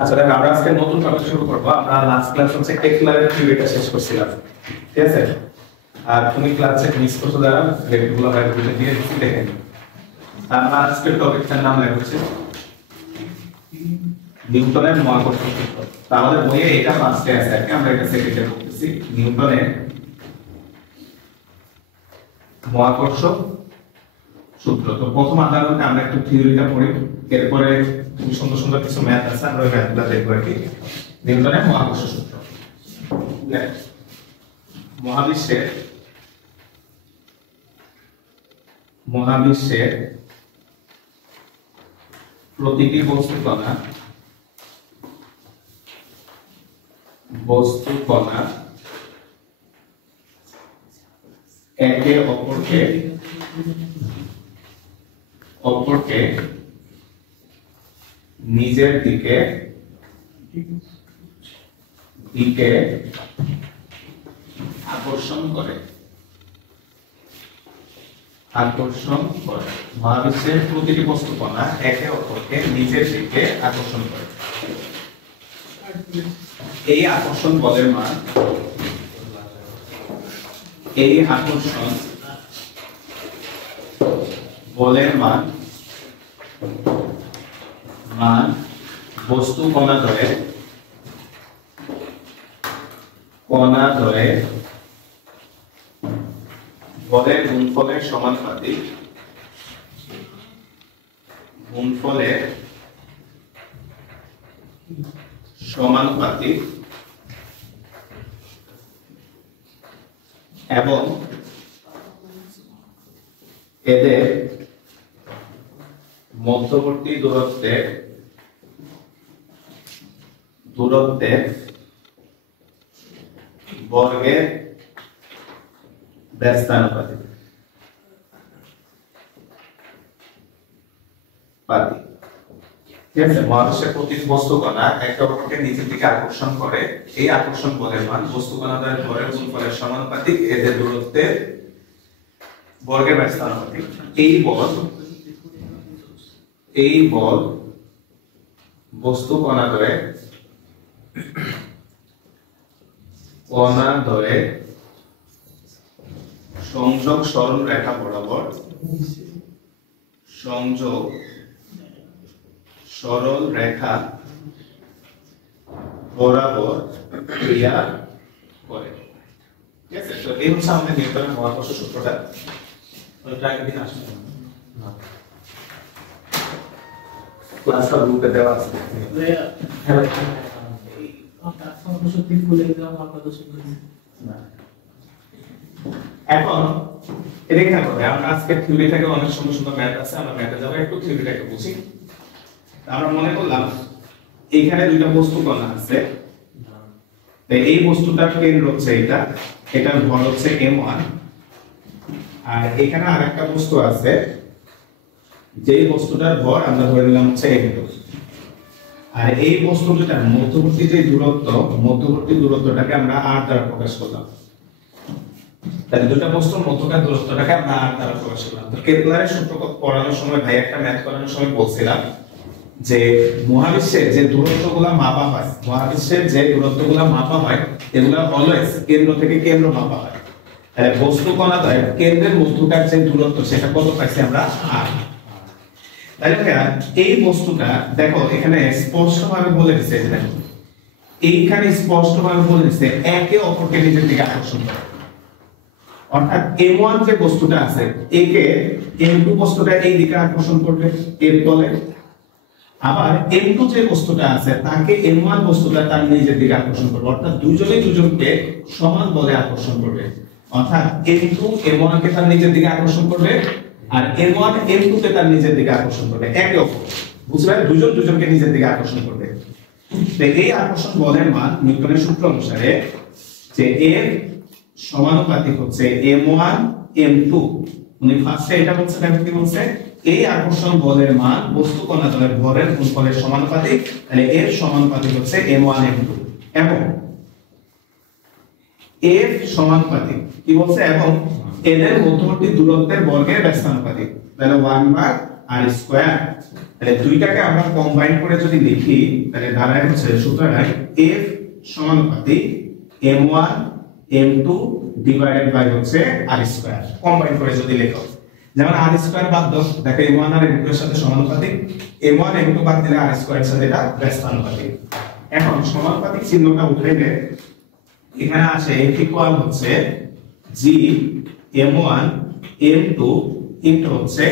আচ্ছা দেখো আমরা আজকে নতুন টপিক শুরু করব। আমরা লাস্ট ক্লাস হচ্ছে টেকলারের থিওরিটা শেষ করছিলাম, ঠিক আছে? আর তুমি ক্লাসে মিস করছো যারা রেগুলার ভাবে দিয়ে দিচ্ছি দেখে নিও। আমরা আজকের টপিকটার নাম হচ্ছে নিউটনের মহাকর্ষ সূত্র। তো আমাদের বইয়ে এটা ফার্স্টে আছে আর কি, আমরা এটা সেকেন্ডে পড়তেছি। নিউটনের মহাকর্ষ সূত্র। তো প্রথম আধার মধ্যে আমরা একটু থিওরিটা পড়ি, এরপরে খুব সুন্দর সুন্দর কিছু ম্যাথ আছে, আমরা ওই ম্যাথগুলো দেখবো আর কি। নিউটনের মহাকর্ষ সূত্র। মহাবিশ্বের প্রতিটি বস্তু কণা একে অপরকে নিজের দিকে আকর্ষণ করে। মহাবিশ্বের প্রতিটি বস্তু কণা একে অপরকে নিজের দিকে আকর্ষণ করে। এই আকর্ষণ বলের মান বস্তু কণা দ্বয়ের বলের গুণফলের সমানুপাতিক এবং এদের মধ্যবর্তী দূরত্বের বর্গের ব্যস্তানুপাতিক। ঠিক আছে? মহাবিশ্বের প্রতিটি বস্তু কণা একে অপরকে নিজের দিকে আকর্ষণ করে। এই আকর্ষণ বলের মান বস্তু কণা দ্বয়ের ভরের গুণফলের সমানুপাতিক, এদের দূরত্বের বর্গের ব্যস্তানুপাতিক। এই বল বস্তু কণা দ্বয়ের সংযোগ সরল রেখা বরাবর ক্রিয়া করে। ঠিক আছে? তো এই হচ্ছে আমাদের নিউটনের মহাকর্ষ সূত্রটা। ওইটা একদিন আসবে না, ক্লাসটা গ্রুপে দেওয়া আছে। এখন এটা খেয়াল করবে, আমরা আজকে থিওরি থেকে অনেক সুন্দর সুন্দর ম্যাথ আছে, আমরা ম্যাথে যাবো, একটু থিওরিটাকে বুঝি। আমরা মনে করলাম এইখানে দুইটা বস্তু কণা আছে, এই বস্তুটার কেন্দ্র হচ্ছে এটার ভর হচ্ছে m1, আর এখানে আরেকটা বস্তু আছে যেই বস্তুটার ভর আমরা ধরে নিলাম হচ্ছে m2, আর এই বস্তু দুটার মধ্যবর্তী যে দূরত্বটাকে আমরা r দ্বারা প্রকাশ করলাম। তাহলে দুটো বস্তুর মধ্যকার দূরত্বটাকে আমরা r দ্বারা প্রকাশ করলাম। তো কেপলারের সূত্র পড়ানোর সময় ভাই একটা ম্যাথ করানোর সময় বলছিলাম যে মহাবিশ্বের যে দূরত্বগুলো মাপা হয় এগুলো অলওয়েজ কেন্দ্র থেকে কেন্দ্র মাপা হয়। তাহলে বস্তু কণা দ্বয়ের কেন্দ্রের মধ্যকার যে দূরত্ব সেটা কত পাইছি আমরা r। তাহলে এই বস্তুটা দেখো এখানে স্পষ্টভাবে বলে দিচ্ছে, দেখো এইখানে স্পষ্টভাবে বলে দিচ্ছে একে অপরকে নিজের দিকে আকর্ষণ করে। অর্থাৎ m1 যে বস্তুটা আছে একে m2 বস্তুটা এই দিকে আকর্ষণ করবে এর তলে, আবার m2 যে বস্তুটা আছে তাকে m1 বস্তুটা তার নিজের দিকে আকর্ষণ করবে। অর্থাৎ দুজনেই দুজনকে সমান বলে আকর্ষণ করবে। অর্থাৎ m2 m1 কে তার নিজের দিকে আকর্ষণ করবে, আর m1 m2 কে তার নিজের দিকে আকর্ষণ করবে। একে অপর বুঝলে দুজন দুজনকে নিজের দিকে আকর্ষণ করবে। তো এই আকর্ষণ বলের মান নিউটনের সূত্র অনুসারে যে এর সমানুপাতিক হচ্ছে m1 m2। উনি ফার্স্টে এটা বলছে, দেখো কি বলছে, এই আকর্ষণ বলের মান বস্তু কণা দ্বয়ের ভরের গুণফলের সমানুপাতিক। তাহলে এর সমানুপাতিক হচ্ছে m1 m2 এবং এর সমানুপাতিক কি বলছে, এবং এদের মধ্যবর্তী দূরত্বের বর্গের ব্যস্তানুপাতিক। তাহলে 1/r আর স্কয়ার। তাহলে দুইটাকে আমরা কম্বাইন করে যদি লিখি তাহলে দাঁড়ায় হচ্ছে সুতরাং f সমানুপাতিক m1 m2 ডিভাইডেড বাই হচ্ছে r স্কয়ার। কম্বাইন করে যদি লেখো যেমন r স্কয়ার বাদ দাও, দেখো m1 আর m2 এর সাথে সমানুপাতিক, m1 m2 বাদ দিলে r স্কয়ার এর সাথে এটা ব্যস্তানুপাতিক। এখন সমানুপাতিক চিহ্নটা উঠাইলে এখানে আসে f ইকুয়াল হচ্ছে g m1 m2 ইনটু হচ্ছে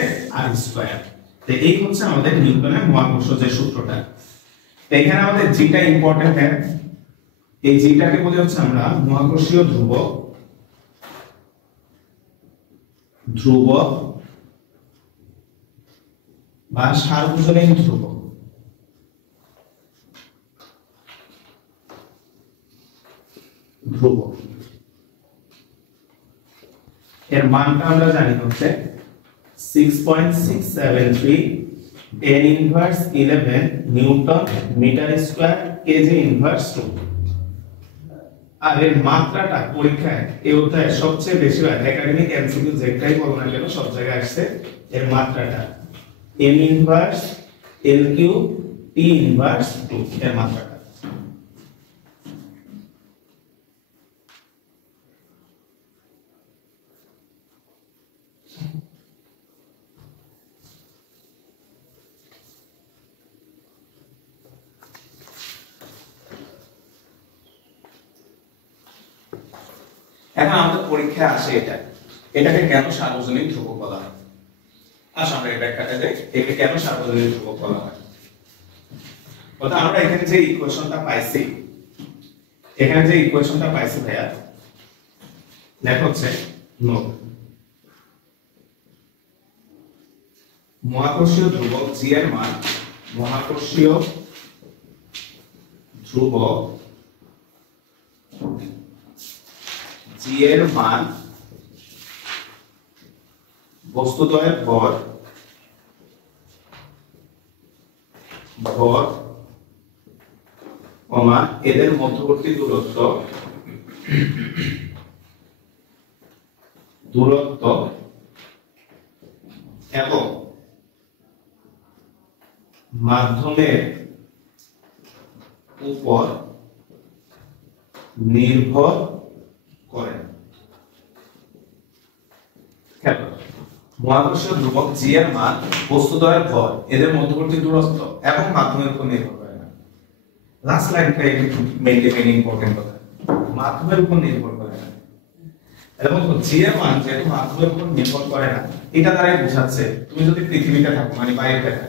r স্কয়ার। তো এই হচ্ছে আমাদের নিউটনের মহাকর্ষ যে সূত্রটা। তো এখানে আমাদের জিটা ইম্পর্টেন্ট है, এই জিটাকে বলি হচ্ছে আমরা মহাকর্ষীয় ধ্রুবক, ধ্রুবক বা সার্বজনীন ধ্রুবক। ধ্রুবক এর মানটা আমরা জানি হচ্ছে 6.673 10 inverse 11 newton metre square kg inverse 2। আর এর মাত্রাটা পরীক্ষায় এই অধ্যায়ে সবচেয়ে বেশি হয়, একাডেমিক এমসিকিউ যেটাই বলো না কেন সব জায়গায় আসছে এর মাত্রাটা m inverse l cube t inverse 2 এর মাত্রাটা। এখন আমাদের পরীক্ষায় আসে এটাকে কেন সার্বজনীন ধ্রুবক বলা হয়। আসলে আমরা এই ব্যাখ্যাটা দেই একে কেন সার্বজনীন ধ্রুবক বলা হয়। অর্থাৎ আমরা এখানে যে ইকুয়েশনটা পাইছি, এখানে যে ইকুয়েশনটা পাইছি ভাইয়া লেখা হচ্ছে নোট মহাকর্ষীয় ধ্রুবক জি এর মান, মহাকর্ষীয় ধ্রুবক জি এর মান বস্তুদ্বয়ের ভর, ভর কমা এদের মধ্যবর্তী দূরত্ব, দূরত্ব এবং মাধ্যমের উপর নির্ভর করে। মহাকর্ষীয় ধ্রুবক জি এর মান বস্তুদ্বয়ের ভর এদের মধ্যবর্তী দূরত্ব এবং মাধ্যমের উপর নির্ভর করে না। লাস্ট লাইনটা মেইনলি ইম্পর্টেন্ট কথা, মাধ্যমের উপর নির্ভর করে না। এবং জি এর মান যেহেতু মাধ্যমের উপর নির্ভর করে না, এটা দ্বারাই বোঝাচ্ছে তুমি যদি পৃথিবীতে থাকো মানে বাইরে থাকো,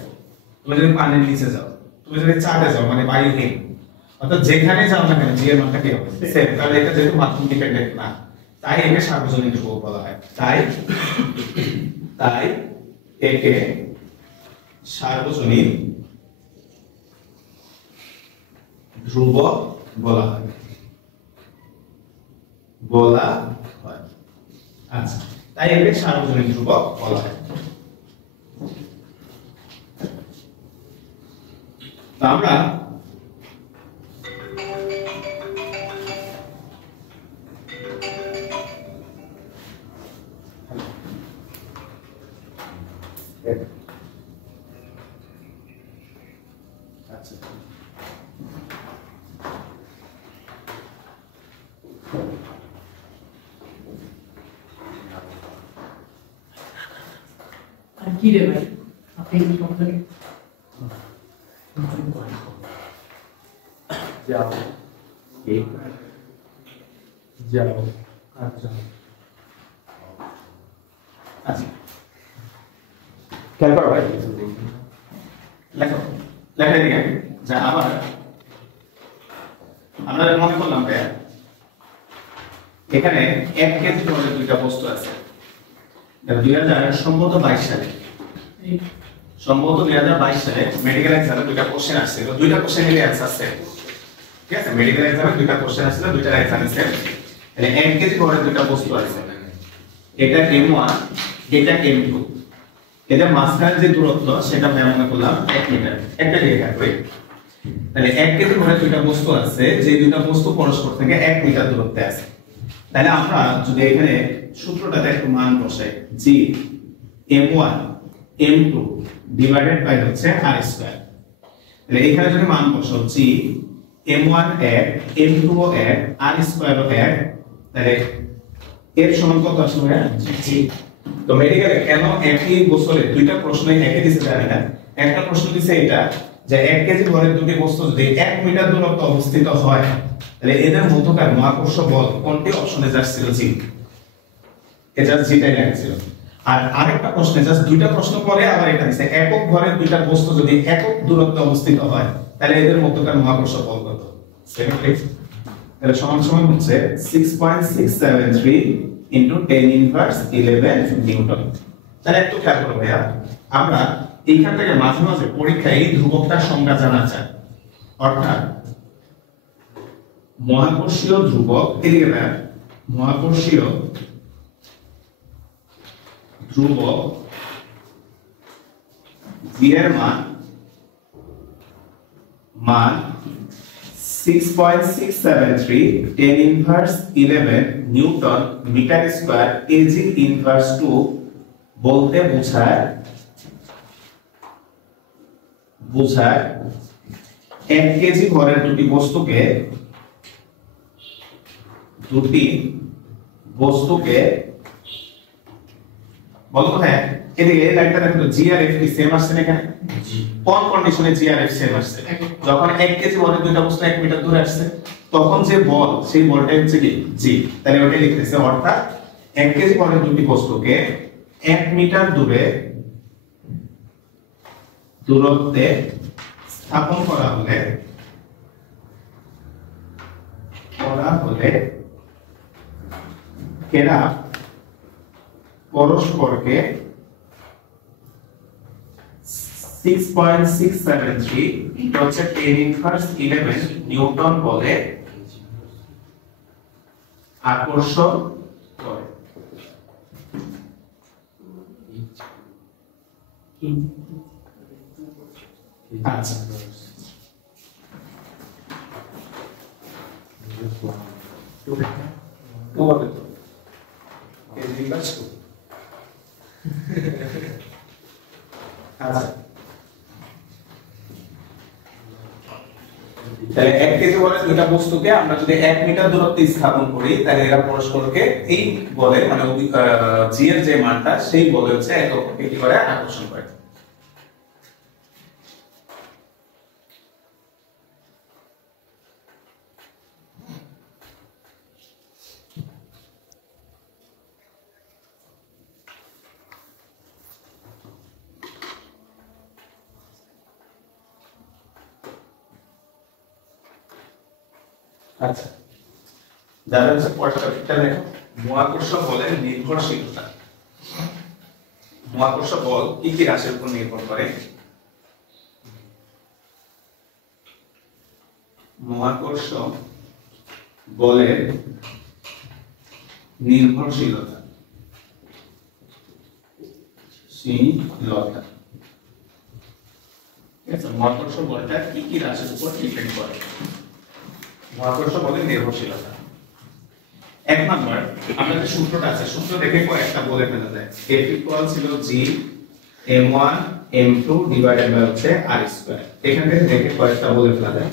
তুমি যদি পানির নিচে যাও, তুমি যদি চাঁদে যাও মানে বায়ুহীন, অর্থাৎ যেখানে যাও না কেন জি এর মানটা কি হবে সেম। তাহলে এটা যেহেতু মাধ্যম ডিপেন্ডেন্ট না, তাই একে সার্বজনীন ধ্রুবক বলা হয়। তাই একে সার্বজনীন ধ্রুবক বলা হয়। আচ্ছা, তাই একে সার্বজনীন ধ্রুবক বলা হয়। তো আমরা কি রে ভাই আপনি সবথেকে যাও এই যাও আচ্ছা আচ্ছা খেয়াল করো ভাই, লেখো লেখা দিকে যা আবার আমরা মনে করলাম ভাই এখানে 1 কেজি ওজনের দুইটা বস্তু আছে। 2022 সালে সম্ভবত 2022 সালে মেডিকেল এক্সামে দুইটা কোশ্চেন আসছিল, দুইটা কোশ্চেনের অ্যানসার সেম। ঠিক আছে, মেডিকেল এক্সামে দুইটা কোশ্চেন আসছিল, দুইটা অ্যানসার সেম। তাহলে 1 কেজি ওজনের দুইটা বস্তু আছে, এটা m1 এটা m2, এদের মাঝখানে যে দূরত্ব সেটা আমরা মনে করলাম 1 মিটার। একটা লেখা করি, তাহলে 1 কেজি ওজনের দুইটা বস্তু আছে, যে দুইটা বস্তু পরস্পর থেকে 1 মিটার দূরত্বে আছে। তাহলে আমরা যদি এখানে সূত্রটাতে একটু মান বসাই, জি m1 m2 ডিভাইডেড বাই হচ্ছে r স্কয়ার। তাহলে এখানে যদি মান বসাও g m1 এক m2 এক r স্কয়ার এক, তাহলে এর সমান কত আসলে g। তো মেডিকেলে কেন একই বছরে দুইটা প্রশ্নই একই দিতে জানি না। একটা প্রশ্ন দিছে এটা যে 1 কেজি ভরের দুটি বস্তু যদি 1 মিটার দূরত্বে অবস্থিত হয় তাহলে এদের মধ্যকার মহাকর্ষ বল কোনটি অপশনে যাচ্ছিল জি, এটা জিটাই লাগছিল। আর আরেকটা প্রশ্ন জাস্ট দুইটা প্রশ্ন পরে আবার এটা দিছে একক ভরের দুইটা বস্তু যদি একক দূরত্বে অবস্থিত হয় তাহলে এদের মধ্যকার মহাকর্ষ বল কত। তাহলে সমান সমান হচ্ছে 6.673 ইনটু 10 ইনভার্স 11 নিউটন। তাহলে একটু খেয়াল করো ভাইয়া, আমরা এইখান থেকে মাঝে মাঝে পরীক্ষায় এই ধ্রুবকটার সংজ্ঞা জানা যায়, অর্থাৎ মহাকর্ষীয় ধ্রুবক এদিকে ভাইয়া, মহাকর্ষীয় ধ্রুবক জি এর মান 6.673 10 inverse 11 newton metre square kg inverse 2 বলতে বোঝায় 1 কেজি ভরের দুটি বস্তুকে বলতো হ্যাঁ এদিকে এই লাইনটা দেখো জি আর এফ কি সেম আসছে না এখানে জি, কোন কন্ডিশনে জি আর এফ সেম আসছে যখন 1 কেজি ভরের দুইটা বস্তু 1 মিটার দূরে আসছে তখন যে বল সেই বলটা হচ্ছে কি জি। তাহলে ওটা লিখতেছে অর্থাৎ 1 কেজি ভরের দুটি বস্তুকে 1 মিটার দূরত্বে স্থাপন করা হলে এরা পরস্পরকে 6.673 এটা হচ্ছে 10 ইনভার্স 11 নিউটন বলে আকর্ষণ করে। আচ্ছা তো হবে তো কেজি ইনভার্স 2। আচ্ছা তাহলে 1 কেজি ভরের দুইটা বস্তুকে আমরা যদি 1 মিটার দূরত্বে স্থাপন করি তাহলে এরা পরস্পরকে এই বলে মানে জি এর যে মানটা সেই বলে হচ্ছে একে অপরকে কি করে আকর্ষণ করে। আচ্ছা যারা হচ্ছে পড়াটা দেখো মহাকর্ষ বলের নির্ভরশীলতা। মহাকর্ষ বল কি কি রাশির উপর নির্ভর করে? মহাকর্ষ বলের নির্ভরশীলতা মহাকর্ষ বলটা কি কি রাশির উপর ডিপেন্ড করে? মহাকর্ষ বলের নির্ভরশীলতা 1 নাম্বার আমরা যে সূত্রটা আছে সূত্র দেখে কয়েকটা বলে ফেলা যায়। F ইকুয়াল ছিল G m1 m2 divided by হচ্ছে r স্কয়ার। এখান থেকে দেখে কয়েকটা বলে ফেলা যায়।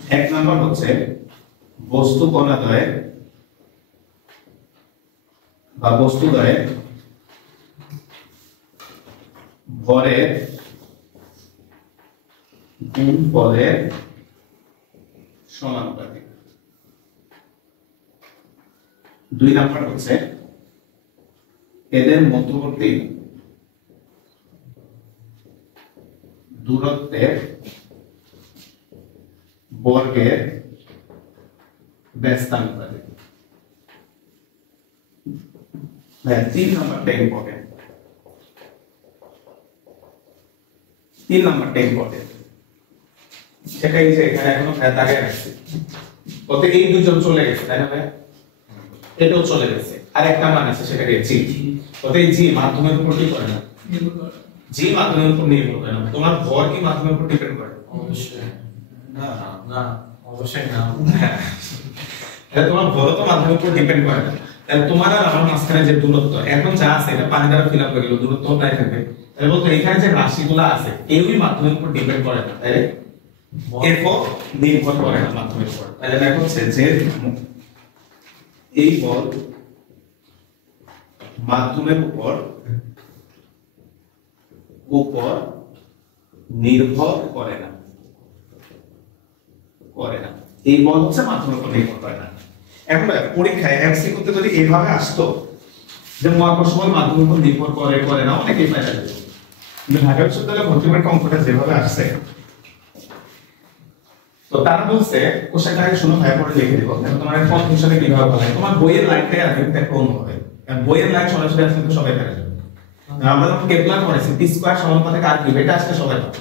1 নাম্বার হচ্ছে বস্তু কণাদ্বয়ের বা বস্তুদ্বয়ের ভরের গুণ বলের সমানুপাতিক। 2 নাম্বার হচ্ছে এদের মধ্যবর্তী দূরত্বের বর্গের ব্যস্তানুপাতিক। 3 নাম্বারটা ইম্পর্টেন্ট। 3 নাম্বারটা ইম্পর্টেন্ট, সেটাই যে এখানে এখনো দাগে রাখছি। ওতে এই দুইজন চলে গেছে তাই না ভাই? এটাও চলে গেছে। আর একটা মান আছে সেটাকে জি। ওতে জি মাধ্যমের উপর কি করে না? জি মাধ্যমের উপর নির্ভর করে না। তোমার ভর কি মাধ্যমের উপর ডিপেন্ড করে? অবশ্যই না, না অবশ্যই না। তাহলে তোমার ভর তো মাধ্যমের উপর ডিপেন্ড করে না। তাহলে তোমার আর আমার মাঝখানে যে দূরত্ব এখন যা আছে এটা পানি দ্বারা ফিল আপ হয়ে গেল, দূরত্ব প্রায় থাকবে। তাহলে বলতো এখানে যে রাশিগুলো আছে কেউই মাধ্যমের উপর ডিপেন্ড করে না, তাই এরপর নির্ভর করে না মাধ্যমের উপর। তাহলে দেখো হচ্ছে যে এই বল মাধ্যমের উপর উপর নির্ভর করে না, করে না। এই বল হচ্ছে মাধ্যমের উপর নির্ভর করে না। এখন পরীক্ষায় এমসিকিউ তে যদি এইভাবে আসতো যে মহাকর্ষ বল মাধ্যমের উপর নির্ভর করে করে না, অনেকেই পায় যাবে। কিন্তু ঢাকা বিশ্ববিদ্যালয়ে ভর্তি পরীক্ষা অঙ্কটা যেভাবে আসছে, তো তারা বলছে কোশ্চেনটাকে শুনো ভাই পড়ে লিখে দিব, দেখো তোমার কনফিউশনে কিভাবে বলে তোমার বইয়ের লাইনটাই আছে একটা অন্য হবে, কারণ বইয়ের লাইন সরাসরি আসলে তো সবাই পেরে যাবে। আমরা যখন কেপলার পড়েছি টি স্কয়ার সমানুপাতে কার কি এটা আসলে সবাই পাবে,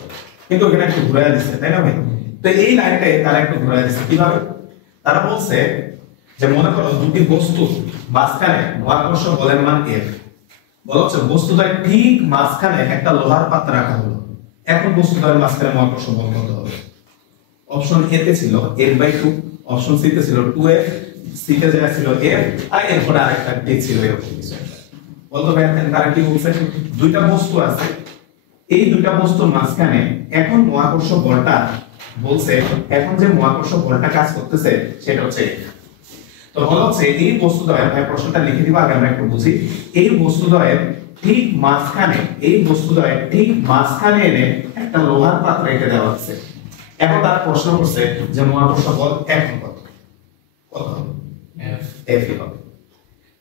কিন্তু ওখানে একটু ঘুরায় দিচ্ছে, তাই না ভাই? তো এই লাইনটাই তারা একটু ঘুরায় দিচ্ছে কিভাবে? তারা বলছে যে মনে করো দুটি বস্তু মাঝখানে মহাকর্ষ বলের মান F, বলা হচ্ছে বস্তুটার ঠিক মাঝখানে একটা লোহার পাত্র রাখা হলো। এখন বস্তুটার মাঝখানে মহাকর্ষ বল কত হবে? অপশন এ তে ছিল F/2, অপশন সি তে ছিল 2F, সি তে যা ছিল F, আর এরপর আরেকটা ডি ছিল এরকম কিছু একটা। বলতো ভাই তারা কি বলছে? দুইটা বস্তু আছে, এই দুইটা বস্তুর মাঝখানে এখন মহাকর্ষ বলটা বলছে, এখন যে মহাকর্ষ বলটা কাজ করতেছে সেটা হচ্ছে F। তো বলা হচ্ছে এই বস্তুদ্বয়ের, ভাই প্রশ্নটা লিখে দিব আগে আমরা একটু বুঝি। এই বস্তুদ্বয়ের ঠিক মাঝখানে, এই বস্তুদ্বয়ের ঠিক মাঝখানে এনে একটা লোহার পাত্র রেখে দেওয়া হচ্ছে। এখন তারা প্রশ্ন করছে যে মহাকর্ষ বল এখন কত? কত হবে? F হবে।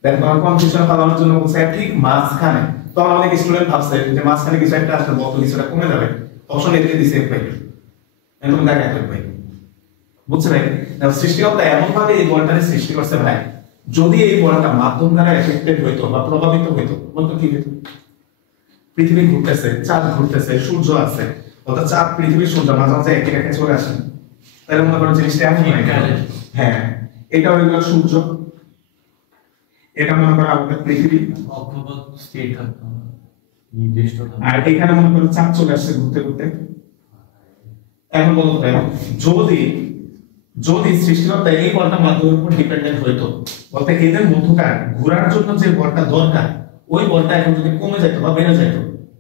দেন তোমার কনফিউশন পালানোর জন্য বলছে ঠিক মাঝখানে। তো অনেক স্টুডেন্ট ভাবছে যে মাঝখানে কিছু একটা আসলে বল কিছুটা কমে যাবে, অপশন এ তে দিছে F/2, এখন দেখা F/2 বুঝছে ভাই? নাও সৃষ্টিকর্তা এমন ভাবে এই বলটাকে সৃষ্টি করছে ভাই, যদি এই বলটা মাধ্যম দ্বারা এফেক্টেড হইতো বা প্রভাবিত হইতো, বলতো কি হইতো? পৃথিবী ঘুরতেছে, চাঁদ ঘুরতেছে, সূর্য আছে, অর্থাৎ চাঁদ পৃথিবী সূর্য মাঝে মাঝে একই রেখায় চলে আসে, তাহলে মনে করো জিনিসটা এমন হয়। হ্যাঁ, এটা হইল সূর্য, এটা মনে করো আমাদের পৃথিবী, অক্ষপথ স্থির থাকতো না, নির্দিষ্ট থাকতো। আর এখানে মনে করো চাঁদ চলে আসছে ঘুরতে ঘুরতে। এখন বলতো ভাই যদি যদি সৃষ্টিকর্তা এই বলটা মাধ্যমের উপর ডিপেন্ডেন্ট হইতো, বলতে এদের মধ্যকার ঘোরার জন্য যে বলটা দরকার ওই বলটা এখন যদি কমে যেত বা বেড়ে যেত,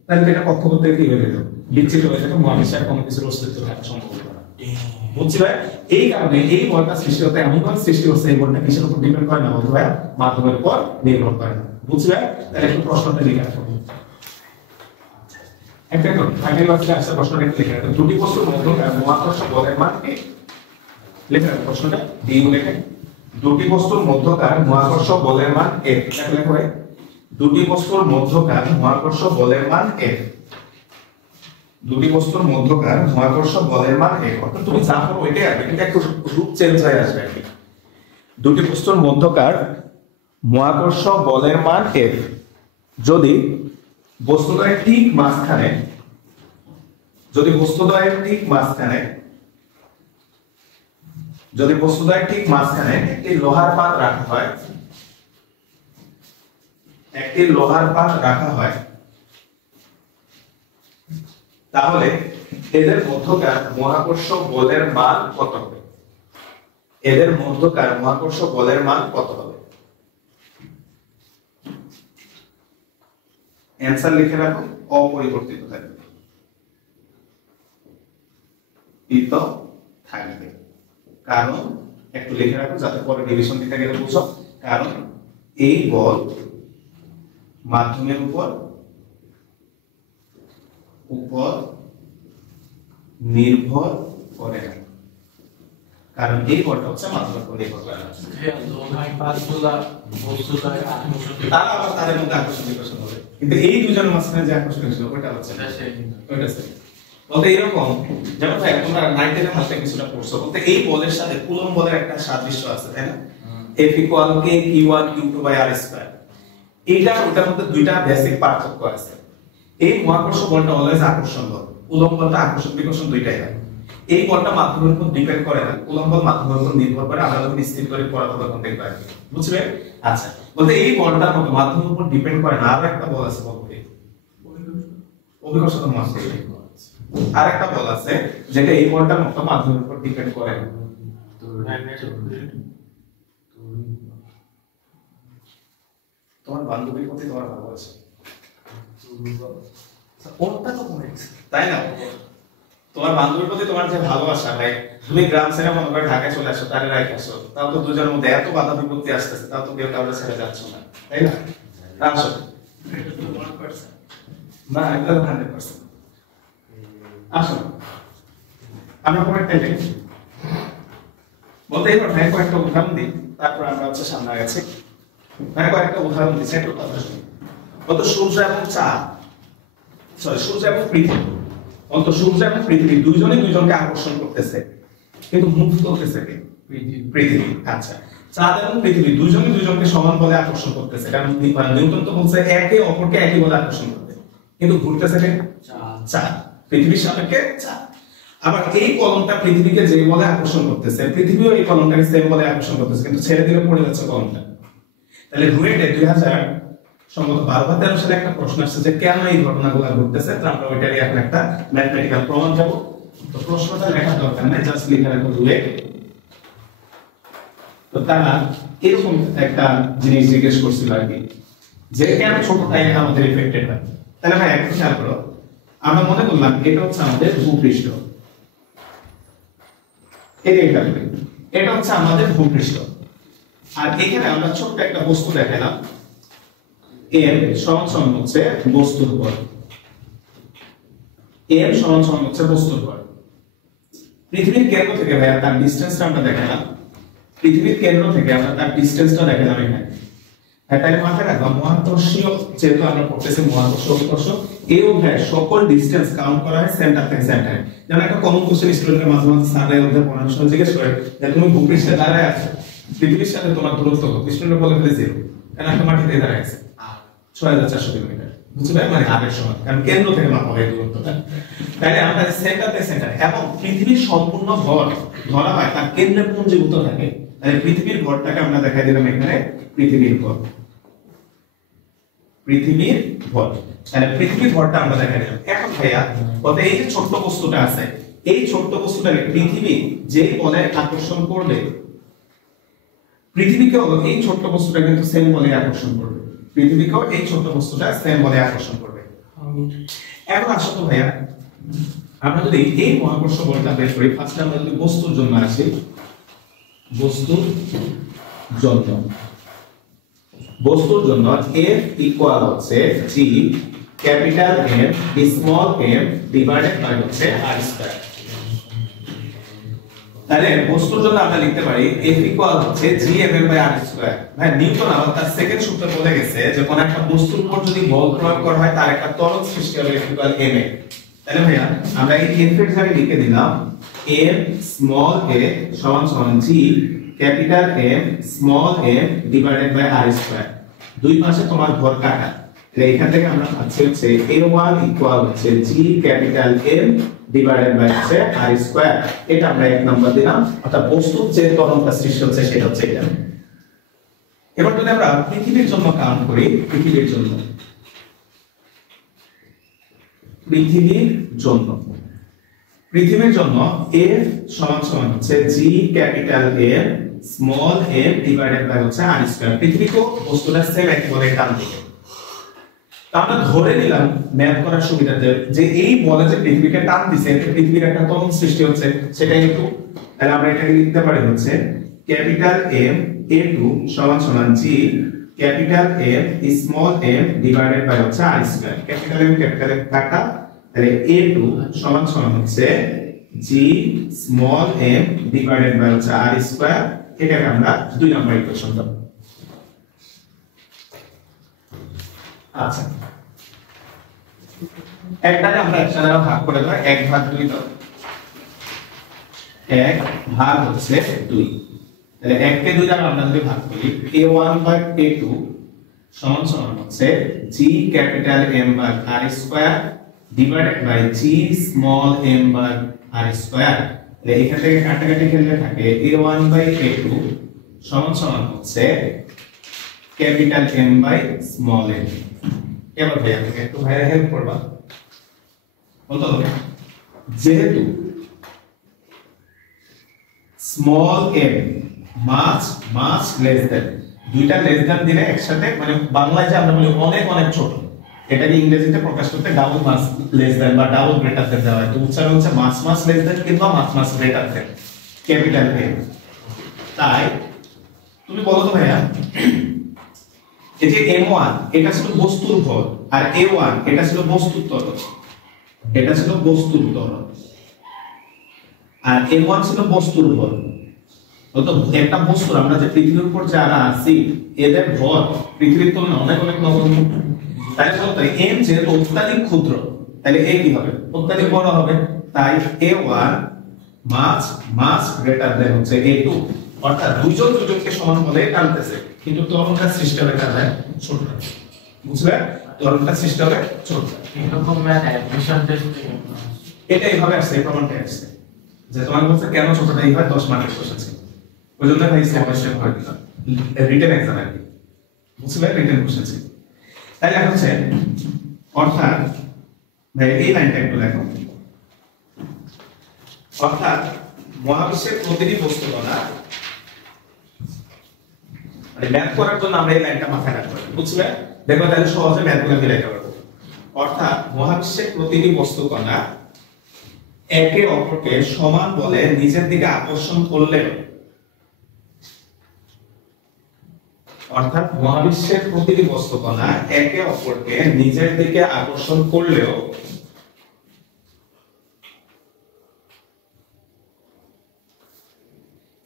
তাহলে এটা কক্ষপথ থেকে কি হয়ে যেত? বিচ্ছিন্ন হয়ে যেত, মহাবিশ্বে আর কোনো কিছুর অস্তিত্ব থাকা সম্ভব হতো না। বুঝছি ভাই? এই কারণে এই বলটা সৃষ্টিকর্তা এমন ভাবে সৃষ্টি করছে, এই বলটা কিসের উপর ডিপেন্ড করে না, বলতে ভাই মাধ্যমের উপর নির্ভর করে না। বুঝছি ভাই? তাহলে একটু প্রশ্নটা লিখে রাখো। একটা তো আগের ক্লাসে আসছে প্রশ্নটা একটু লিখে রাখো। দুটি বস্তুর মধ্যকার মহাকর্ষ বলের মান কি? লিখে রাখো প্রশ্নটা, ডি লিখে। দুটি বস্তুর মধ্যকার মহাকর্ষ বলের মান F, লেখো ভাই। দুটি বস্তুর মধ্যকার মহাকর্ষ বলের মান F, দুটি বস্তুর মধ্যকার মহাকর্ষ বলের মান F। অর্থাৎ তুমি যা করো ওইটাই আসবে, কিন্তু একটু রূপ চেঞ্জ হয়ে আসবে। দুটি বস্তুর মধ্যকার মহাকর্ষ বলের মান F যদি বস্তুদ্বয়ের ঠিক মাঝখানে, যদি বস্তুদ্বয়ের ঠিক মাঝখানে, যদি বস্তুদ্বয়ের ঠিক মাঝখানে একটি লোহার পাত রাখা হয়, একটি লোহার পাত রাখা হয়, তাহলে এদের মধ্যকার মহাকর্ষ বলের মান কত হবে? এদের মধ্যকার মহাকর্ষ বলের মান কত হবে? অ্যানসার লিখে রাখো, অপরিবর্তিত থাকবে, স্থিত থাকবে। কারণ একটু লিখে রাখো যাতে পরে ডিভিশন দিতে গেলে বুঝো। কারণ এই বল মাধ্যমের উপর উপর নির্ভর করে না, কারণ এই বলটা হচ্ছে মাধ্যমের উপর নির্ভর করে না। লোহার পাতগুলা বস্তুটাকে আকর্ষণ করে। তারা আবার তাদের মধ্যে আকর্ষণ বিকর্ষণ হবে, কিন্তু এই দুজনের মাঝখানে যে আকর্ষণ ছিল ওটা হচ্ছে না, ওটা সে বলতে এরকম। যেমন ভাই তোমরা 9 এর হাতে কিছুটা পড়ছো, বলতে এই বলের সাথে কুলম্ব বলের একটা সাদৃশ্য আছে, তাই না? F = k(q1q2/r²) এইটা ওটার মধ্যে দুইটা বেসিক পার্থক্য আছে। এই মহাকর্ষ বলটা অলওয়েজ আকর্ষণ বল, কুলম্ব বলটা আকর্ষণ বিকর্ষণ দুইটাই হয়। এই বলটা মাধ্যমের উপর ডিপেন্ড করে না, কুলম্ব বল মাধ্যমের উপর নির্ভর করে। আমরা যখন স্থির করে পড়াবো তখন দেখবে আর কি, বুঝবে? আচ্ছা, বলতে এই বলটার মতো মাধ্যমের উপর ডিপেন্ড করে না আরো একটা বল আছে, বলতে অভিকর্ষণ মাধ্যম। আরেকটা বল আছে যেটা এই বলটার মতো মাধ্যমের উপর ডিপেন্ড করে না। তোমার বান্ধবীর প্রতি তোমার ভালো আছে? ওরটা তো কমে গেছে। তাই না? তোমার বান্ধবীর প্রতি তোমার যে ভালোবাসা, লাইক তুমি গ্রাম ছেড়ে মনে করে ঢাকায় চলে আসো, তারে রাইট আসো, তাও তো দুজনের মধ্যে এত বাধা বিপত্তি আসতেছে, তাও তো কেউ কাউকে ছেড়ে যাচ্ছ না, তাই না? আসো না, এটা তো 100%। আসো আমরা পরেরটা দেখি। বলতে এবার ভাই কয়েকটা উদাহরণ দিই, তারপর আমরা হচ্ছে সামনে গেছি। ভাই কয়েকটা উদাহরণ দিচ্ছি, একটু কথা শুনি। কত সূর্য এবং চাঁদ, সূর্য এবং পৃথিবী, অন্ত সূর্য এবং পৃথিবী দুইজনে দুইজনকে আকর্ষণ করতেছে, কিন্তু মুভ করতেছে কে? পৃথিবী। আচ্ছা, চাঁদ এবং পৃথিবী দুইজনে দুইজনকে সমান বলে আকর্ষণ করতেছে, কারণ নিউটন তো বলছে একে অপরকে একই বলে আকর্ষণ করতে, কিন্তু ঘুরতেছে কে? চাঁদ। পৃথিবীর সাপেক্ষে চাঁদ। আবার এই কলমটা পৃথিবীকে যে বলে আকর্ষণ করতেছে, পৃথিবীও এই কলমটাকে সেম বলে আকর্ষণ করতেছে, কিন্তু ছেড়ে দিলে পড়ে যাচ্ছে কলমটা। তাহলে রুয়েটে 2000 সম্ভবত 12-13 সালে একটা প্রশ্ন আসছে যে কেন এই ঘটনাগুলো ঘটতেছে, তো আমরা ওইটারই এখন একটা ম্যাথমেটিক্যাল প্রমাণ দেব। তো প্রশ্নটা লেখার দরকার নেই, জাস্ট লিখে রাখো রুয়েট। তো তারা এরকম একটা জিনিস জিজ্ঞেস করছিল আর কি, যে কেন ছোট টাইম আমাদের এফেক্টেড হয়। তাহলে ভাই একটু খেয়াল করো, আমরা মনে করলাম এটা হচ্ছে আমাদের ভূপৃষ্ঠ, এটা হচ্ছে আমাদের ভূপৃষ্ঠ, আর এখানে আমরা ছোট্ট একটা বস্তু দেখালাম, এর সমান সমান হচ্ছে বস্তুর ভর, এর সমান সমান হচ্ছে বস্তুর ভর। পৃথিবীর কেন্দ্র থেকে ভাইয়া তার ডিসটেন্সটা আমরা দেখালাম, পৃথিবীর কেন্দ্র থেকে আমরা তার ডিসটেন্সটা দেখালাম এখানে। তাই মাথায় রাখলাম মহাকর্ষীয়, যেহেতু আমরা পড়তেছি মহাকর্ষ উৎকর্ষ, এই অধ্যায়ে সকল ডিসটেন্স কাউন্ট করা হয় সেন্টার থেকে সেন্টারে। যেমন একটা কমন কোশ্চেন স্টুডেন্টের মাঝে মাঝে স্যার অধ্যায় পড়ানোর সময় জিজ্ঞেস করে যে তুমি ভূপৃষ্ঠে দাঁড়ায় আছো, পৃথিবীর সাথে তোমার দূরত্ব কত? স্টুডেন্ট বলে ফেলে 0, কারণ একটা মাটিতে দাঁড়ায় আছে 6400 কিলোমিটার, বুঝলে? মানে আরের সময়, কারণ কেন্দ্র থেকে মাপা হয় দূরত্বটা। তাহলে আমরা সেন্টার থেকে সেন্টার, এবং পৃথিবীর সম্পূর্ণ ভর ধরা হয় তার কেন্দ্রে পুঞ্জীভূত থাকে। তাহলে পৃথিবীর ভরটাকে আমরা দেখাই দিলাম এখানে পৃথিবীর ভর, পৃথিবীর ভর। তাহলে পৃথিবীর ভরটা আমরা দেখাই দিলাম। এখন ভাইয়া কত, এই যে ছোট্ট বস্তুটা আছে, এই ছোট্ট বস্তুটাকে পৃথিবী যে বলে আকর্ষণ করবে, পৃথিবীকেও এই ছোট্ট বস্তুটা কিন্তু সেম বলে আকর্ষণ করবে, পৃথিবীকেও এই ছোট্ট বস্তুটা সেম বলে আকর্ষণ করবে। এখন আসো তো ভাইয়া, আমরা যদি এই মহাকর্ষ বলটা বের করি, ফার্স্ট আমরা যদি বস্তুর জন্য আসি, বস্তুর জন্য, বস্তুর জন্য F ইকুয়াল হচ্ছে G capital M small m divided by হচ্ছে r স্কয়ার। তাহলে বস্তুর জন্য আমরা লিখতে পারি F ইকুয়াল হচ্ছে G m by r square. ভাই নিউটন আবার তার সেকেন্ড সূত্র বলে গেছে যে কোন একটা বস্তুর উপর যদি বল প্রয়োগ করা হয় তার একটা ত্বরণ সৃষ্টি হবে F ইকুয়াল m এ। তাহলে ভাইয়া আমরা এই F এর জায়গায় লিখে দিলাম m স্মল a সমান সমান G capital M small m divided by r square. দুই পাশে তোমার ভর কাটা, তাহলে এখান থেকে আমরা পাচ্ছি হচ্ছে a1 ইকুয়াল হচ্ছে G capital M divided by হচ্ছে r স্কয়ার। এটা আমরা এক নাম্বার দিলাম, অর্থাৎ বস্তুর যে ত্বরণটা সৃষ্টি হচ্ছে সেটা হচ্ছে এটা। এবার যদি আমরা পৃথিবীর জন্য কাউন্ট করি, পৃথিবীর জন্য, পৃথিবীর জন্য, পৃথিবীর জন্য F সমান সমান হচ্ছে G capital M small m divided by হচ্ছে r স্কয়ার। পৃথিবীকে বস্তুটা সেম এক বলে টান দিকে, তো আমরা ধরে নিলাম ম্যাথ করার সুবিধাতে যে এই বলে যে পৃথিবীকে টান দিছে, পৃথিবীর একটা ত্বরণ সৃষ্টি হচ্ছে, সেটাই একটু। তাহলে আমরা এটাকে লিখতে পারি হচ্ছে ক্যাপিটাল M a2 সমান সমান G capital M small m divided by হচ্ছে r স্কয়ার। ক্যাপিটাল M কাটা, তাহলে a2 সমান সমান হচ্ছে G small m divided by হচ্ছে r স্কয়ার। এটাকে আমরা দুই নম্বর ইকুয়েশন দেব। আচ্ছা, একটাকে আমরা একটা দ্বারা ভাগ করে দেব, 1/2 দাও, 1 ভাগ হচ্ছে 2। তাহলে 1 কে 2 দ্বারা আমরা যদি ভাগ করি, a1 বাই a2 সমান সমান হচ্ছে G capital M by r square divided by G small m by r square. তাহলে এখান থেকে কাটাকাটি খেললে থাকে a1 বাই a2 সমান সমান হচ্ছে capital M by small m। এবার ভাই আমাকে একটু ভাইয়া হেল্প করবা, বলতে হবে যেহেতু স্মল m মাছ মাছ লেস দ্যান, দুইটা লেস দ্যান দিলে একসাথে মানে বাংলায় যে আমরা বলি অনেক অনেক ছোট, এটাকে ইংরেজিতে প্রকাশ করতে ডাবল মাস লেস দ্যান বা ডাবল গ্রেটার দ্যান দেওয়া হয়। তো উচ্চারণ হচ্ছে মাস মাস লেস দ্যান কিংবা মাস মাস গ্রেটার দ্যান, ক্যাপিটাল এ। তাই তুমি বলো তো ভাইয়া, এই যে M1 এটা ছিল বস্তুর ভর, আর A1 এটা ছিল বস্তুর ত্বরণ, এটা ছিল বস্তুর ত্বরণ, আর M1 ছিল বস্তুর ভর। তো একটা বস্তুর, আমরা যে পৃথিবীর উপর যারা আছি এদের ভর পৃথিবীর তুলনায় অনেক অনেক নগণ্য। তাই বলতে M যেহেতু অত্যাধিক ক্ষুদ্র, তাহলে A কি হবে? অত্যাধিক বড় হবে। তাই A1 মাস মাস গ্রেটার দেন হচ্ছে A2, অর্থাৎ দুইজন দুজনকে সমান বলে টানতেছে, কিন্তু ত্বরণটা সৃষ্টি হবে কাছে ছোট। বুঝলে? ত্বরণটা সৃষ্টি হবে ছোট। এরকম ম্যাথ অ্যাডমিশন টেস্টে এটা এইভাবে আসছে, এই প্রমাণটা আসছে যে তোমাকে বলছে কেন ছোটটা, এইভাবে 10 মার্কের কোশ্চেন ছিল। ওই জন্য ভাই স্টেপ বাই স্টেপ করে দিলাম, রিটেন এক্সাম আর কি। বুঝলে? রিটেন কোশ্চেন ছিল। তাহলে এখন হচ্ছে অর্থাৎ ভাই এই লাইনটা একটু দেখো, অর্থাৎ মহাবিশ্বের প্রতিটি বস্তু কণা, মানে ম্যাথ করার জন্য আমরা এই লাইনটা মাথায় রাখবো। বুঝলে? দেখো তাহলে সহজে ম্যাথগুলো মিলাইতে পারবো। অর্থাৎ মহাবিশ্বের প্রতিটি বস্তু কণা একে অপরকে সমান বলে নিজের দিকে আকর্ষণ করলেও, অর্থাৎ মহাবিশ্বের প্রতিটি বস্তু কণা একে অপরকে নিজের দিকে আকর্ষণ করলেও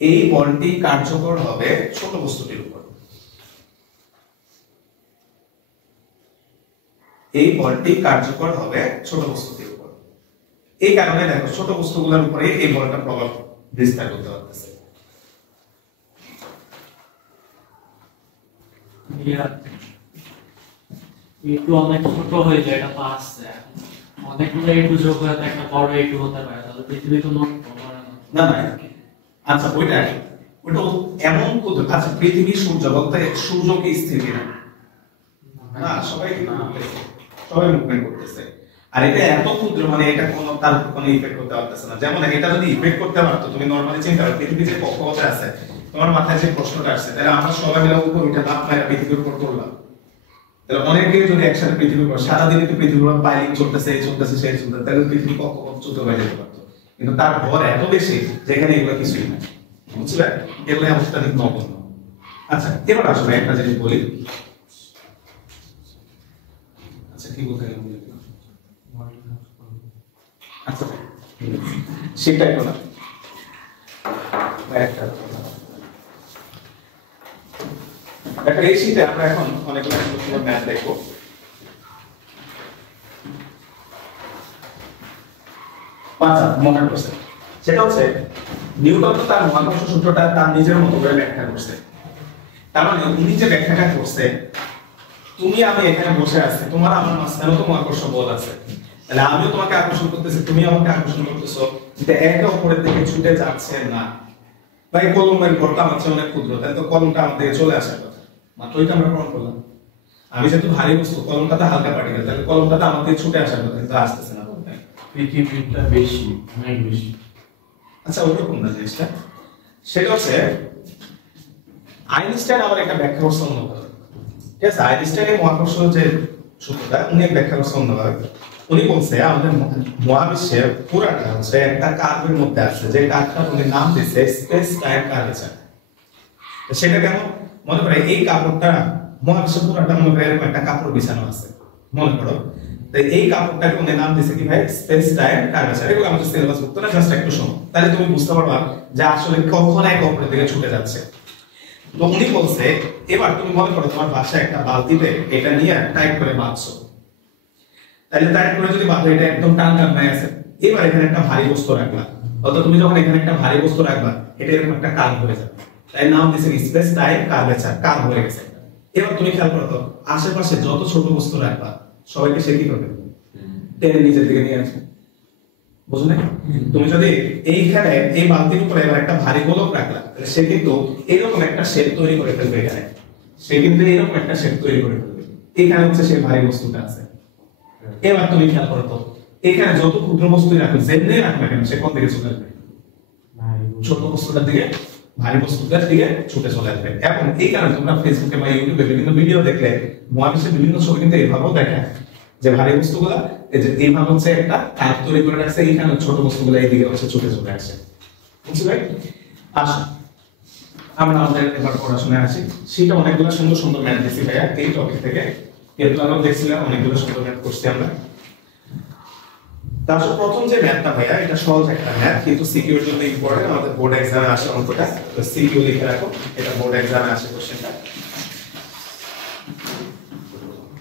এই বলটি কার্যকর হবে ছোট বস্তুটির উপর। এই বলটি কার্যকর হবে ছোট বস্তুটির উপর। এই কারণে দেখো ছোট বস্তুগুলোর উপরে এই বলটা প্রভাব বিস্তার করতে পারতেছে। একটু অনেক ছোট হয়ে যায়, এটা তো আসছে অনেকগুলো একটু যোগ হয়ে তো একটা বড় একটু হতে পারে, তাহলে পৃথিবী তো নষ্ট করে না না, আচ্ছা ওইটা এমন ক্ষুদ্র। আচ্ছা পৃথিবী সূর্য বলতে সূর্য কি স্থির না? না, সবাই সবাই মুভমেন্ট করতেছে। আর এটা এত ক্ষুদ্র, মানে এটা কোনো তার কোনো ইফেক্ট করতে পারতেছে না। যেমন এটা যদি ইফেক্ট করতে পারতো, তুমি নরমালি চিন্তা করো পৃথিবী যে কক্ষপথে আছে, তোমার মাথায় যে প্রশ্নটা আসছে, তাহলে আমরা সবাই মিলে উপর উঠে লাফ মারা পৃথিবীর উপর করলাম, তাহলে অনেকে যদি একসাথে পৃথিবীর উপর সারাদিনই তো পৃথিবীর উপর বাইলিং চলতেছে, এই চলতেছে সেই চলতেছে, তাহলে পৃথিবী কক্ষপথ চুত হয়ে যেতে পারতো। কিন্তু তার ভর এত বেশি যেখানে এগুলো কিছুই না। বুঝলে? এগুলো অত্যাধিক নগণ্য। আচ্ছা এবার আসলে একটা জিনিস বলি। আচ্ছা কি বলতে গেলাম? আচ্ছা সেটাই তো না, একটা এই শীতে আমরা এখন অনেকগুলো ম্যাথ দেখবো। আচ্ছা মনে করছে সেটা হচ্ছে নিউটন তো তার মহাকর্ষ সূত্রটা তার নিজের মতো করে ব্যাখ্যা করছে। তার মানে উনি যে ব্যাখ্যাটা করছে, তুমি আমি এখানে বসে আছি, তোমার আমার মাঝখানে তো মহাকর্ষ বল আছে, তাহলে আমিও তোমাকে আকর্ষণ করতেছি, তুমি আমাকে আকর্ষণ করতেছো, কিন্তু একে অপরের দিকে ছুটে যাচ্ছে না। ভাই কলমের ভরটা আমার চেয়ে অনেক ক্ষুদ্র, তাহলে তো কলমটা আমার দিকে চলে আসার কথা। মাত্র ওইটা আমরা প্রমাণ করলাম। আমি যেহেতু ভারী বস্তু, কলমটা তো হালকা পার্টিকেল, তাহলে কলমটা তো আমার দিকে ছুটে আসার কথা, কিন্তু আসতেছে না। পৃথিবীটা বেশি, অনেক বেশি। আচ্ছা ওরকম না জিনিসটা, সেটা হচ্ছে আইনস্টাইন আবার একটা ব্যাখ্যা করছে অন্যভাবে। ঠিক আছে? আইনস্টাইনের মহাকর্ষ যে সূত্রটা উনি ব্যাখ্যা করছে অন্যভাবে। উনি বলছে আমাদের মহাবিশ্বের পুরাটা হচ্ছে একটা কার্ভের মধ্যে আছে, যে কার্ভটার উনি নাম দিয়েছে স্পেস টাইম কার্ভেচার। সেটা কেন? মনে করে এই কাপড়টা মহাবিশ্বের পুরাটা মনে করে এরকম একটা কাপড় বিছানো আছে, মনে করো। তো এই কাপড়টাকে উনি নাম দিয়েছে কি ভাই? Space time curvature. এগুলো আমাদের সিলেবাস বুক না, জাস্ট একটু শোনো, তাহলে তুমি বুঝতে পারবা যে আসলে কখন এক অপরের দিকে ছুটে যাচ্ছে। তো উনি বলছে এবার তুমি মনে করো তোমার বাসায় একটা বালতিতে এটা নিয়ে টাইট করে বাঁধছো, তাহলে টাইট করে যদি বাঁধো এটা একদম টান টান হয়ে আছে। এবার এখানে একটা ভারী বস্তু রাখলা, অর্থাৎ তুমি যখন এখানে একটা ভারী বস্তু রাখবা এটা এরকম একটা কার্ভ হয়ে যাবে, তাই নাম দিয়েছে স্পেস টাইম কার্ভেচার, কার্ভ হয়ে গেছে। এবার তুমি খেয়াল করো তো আশেপাশে যত ছোট বস্তু রাখবা সবাইকে সে কি করবে? টেনে নিজের দিকে নিয়ে আসবে। বুঝলে? তুমি যদি এইখানে এই বালতির উপরে এবার একটা ভারী গোলক রাখলা, তাহলে সে কিন্তু এরকম একটা শেপ তৈরি করে ফেলবে। এখানে সে কিন্তু এরকম একটা শেপ তৈরি করে ফেলবে, এখানে হচ্ছে সেই ভারী বস্তুটা আছে। এবার তুমি খেয়াল করো তো এখানে যত ক্ষুদ্র বস্তুই রাখবে, যেমনি রাখবে কেন সে কোন দিকে চলে আসবে? ছোট বস্তুটার দিকে, ভারী বস্তুটার দিকে ছুটে চলে আসবে। এবং এই কারণে তোমরা ফেসবুকে বা ইউটিউবে বিভিন্ন ভিডিও দেখলে মহাবিশ্বের বিভিন্ন ছবি কিন্তু এভাবেও দেখায় যে ভারী বস্তুগুলা এই যে এইভাবে হচ্ছে একটা কার্ভ তৈরি করে রাখছে, এখানে ছোট বস্তুগুলা এইদিকে হচ্ছে ছুটে চলে আসছে। বুঝছি ভাই? আসো আমরা আমাদের এবার পড়াশোনায় আসি। সেটা অনেকগুলো সুন্দর সুন্দর ম্যাথ দিছি ভাইয়া এই টপিক থেকে, এগুলো আমরা দেখছিলাম অনেকগুলো সুন্দর ম্যাথ করছি আমরা। তারপর প্রথম যে ম্যাথটা ভাইয়া এটা সহজ একটা ম্যাথ, কিন্তু সিকিউর জন্য ইম্পর্টেন্ট, আমাদের বোর্ড এক্সামে আসে অঙ্কটা, তো সিকিউ লিখে রাখো, এটা বোর্ড এক্সামে আসে কোশ্চেনটা।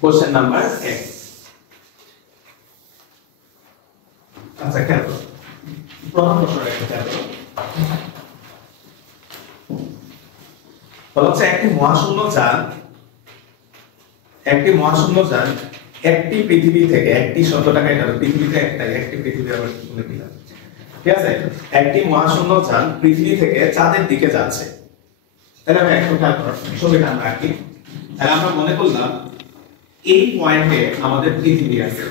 Question number 1। আচ্ছা কেন প্রথম প্রশ্নটা একটু খেয়াল করো। বলা হচ্ছে একটি মহাশূন্য যান একটি পৃথিবী থেকে, একটি শব্দ টাকা এটা পৃথিবীতে একটি পৃথিবী আবার বলে দিলাম, ঠিক আছে? একটি মহাশূন্য যান পৃথিবী থেকে চাঁদের দিকে যাচ্ছে। তাহলে আমি একটু খেয়াল করো, ছবিটা আমরা আঁকি। তাহলে আমরা মনে করলাম এই পয়েন্টে আমাদের পৃথিবী আছে,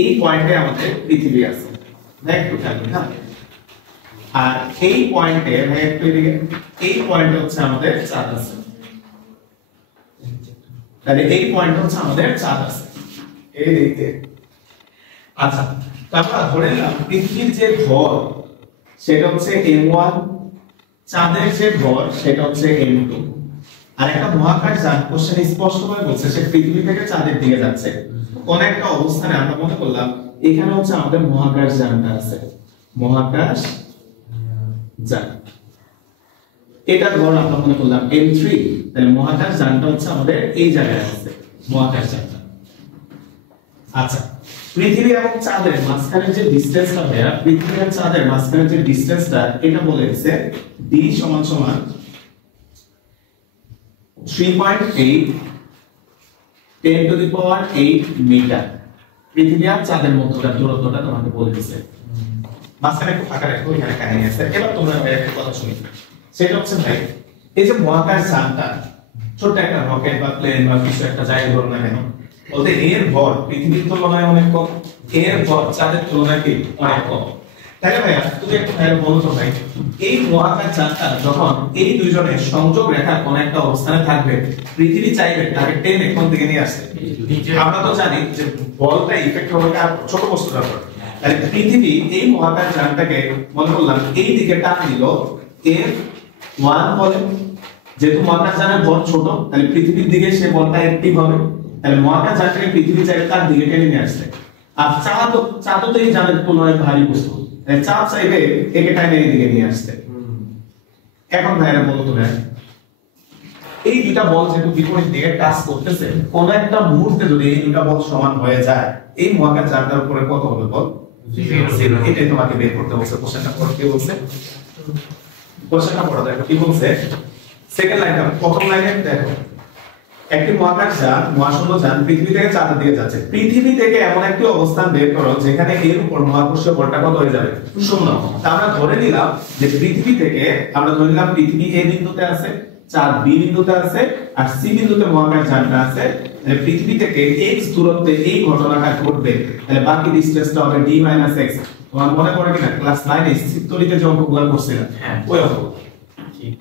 এই পয়েন্টে আমাদের পৃথিবী আছে, একটু খেয়াল করি। হ্যাঁ, আর এই পয়েন্টে একটু এদিকে, এই পয়েন্টে হচ্ছে আমাদের চাঁদ আছে। তাহলে এই পয়েন্ট হচ্ছে আমাদের চাঁদ আছে এই দিকে। আচ্ছা, তারপর ধরে নিলাম পৃথিবীর যে ভর সেটা হচ্ছে m1, চাঁদের যে ভর সেটা হচ্ছে m2। আর একটা মহাকাশ যান কোশ্চেন স্পষ্টভাবে বলছে সে পৃথিবী থেকে চাঁদের দিকে যাচ্ছে। কোন একটা অবস্থানে আমরা মনে করলাম এখানে হচ্ছে আমাদের মহাকাশ যানটা আছে, মহাকাশ যান, এটা ধর আমরা মনে করলাম m3, তাহলে মহাকাশ যানটা হচ্ছে আমাদের এই জায়গায় আছে, মহাকাশ যানটা। আচ্ছা, পৃথিবী এবং চাঁদের মাঝখানে যে ডিসটেন্সটা ভাইয়া, পৃথিবী আর চাঁদের মাঝখানে যে ডিসটেন্সটা এটা বলে দিয়েছে d সমান সমান 3.8 10⁸ মিটার। পৃথিবী আর চাঁদের মধ্যকার দূরত্বটা তোমাকে বলে দিয়েছে। মাঝখানে একটু ফাঁকা রাখো, এখানে কাহিনী আছে। এবার তোমরা একটা কথা শুনি, সেটা হচ্ছে ভাই এই যে মহাকাশ যানটা ছোট একটা রকেট বা প্লেন বা কিছু একটা জায়গা ধরো না কেন, বলতে এর ভর পৃথিবীর তুলনায় অনেক কম, এর ভর চাঁদের তুলনায় কি অনেক কম। তাহলে ভাইয়া তুমি একটু তাহলে বলো তো ভাই, এই মহাকাশ যানটা যখন এই দুইজনের সংযোগ রেখার কোন একটা অবস্থানে থাকবে, পৃথিবী চাইবে তাকে টেনে কোন দিকে নিয়ে আসতে? আমরা তো জানি যে বলটা ইফেক্ট হবে আর ছোট বস্তুটার উপর। তাহলে পৃথিবী এই মহাকাশ যানটাকে মনে করলাম এই দিকে টান দিল F1 বলে, যেহেতু মহাকাশ যানের ভর ছোট তাহলে পৃথিবীর দিকে সে বলটা অ্যাক্টিভ হবে, তাহলে মহাকাশ যানটাকে পৃথিবী চাইবে তার দিকে টেনে নিয়ে আসতে। আর চাঁদ তো এই যানের তুলনায় ভারী বস্তু, তাহলে চাঁদ চাইবে একে টাইমে এই দিকে নিয়ে আসতে। এখন ভাইরা বলো তো ভাই, এই দুইটা বল যেহেতু বিপরীত দিকে টাচ করতেছে, কোন একটা মুহূর্তে যদি এই দুইটা বল সমান হয়ে যায়, এই মহাকাশ যানটার উপরে কত হবে বল? 0। এটাই তোমাকে বের করতে বলছে। কোশ্চেনটা পড়ো, কি বলছে? কোশ্চেনটা পড়ো, দেখো কি বলছে। সেকেন্ড লাইনটা, প্রথম লাইনে দেখো, একটি মহাকাশ যান, মহাশূন্য যান পৃথিবী থেকে চাঁদের দিকে যাচ্ছে। পৃথিবী থেকে এমন একটি অবস্থান বের করো যেখানে এর উপর মহাকর্ষীয় বলটা কত হয়ে যাবে? 0। তা আমরা ধরে নিলাম যে পৃথিবী থেকে, আমরা ধরে নিলাম পৃথিবী a বিন্দুতে আছে, চাঁদ b বিন্দুতে আছে, আর c বিন্দুতে মহাকাশ যানটা আছে। তাহলে পৃথিবী থেকে x দূরত্বে এই ঘটনাটা ঘটবে, তাহলে বাকি ডিসটেন্সটা হবে d - x। তোমার মনে পড়ে কিনা ক্লাস 9 এ চিত্রলিতে যে অঙ্কগুলো করছিলাম, ওই অঙ্ক। ঠিক।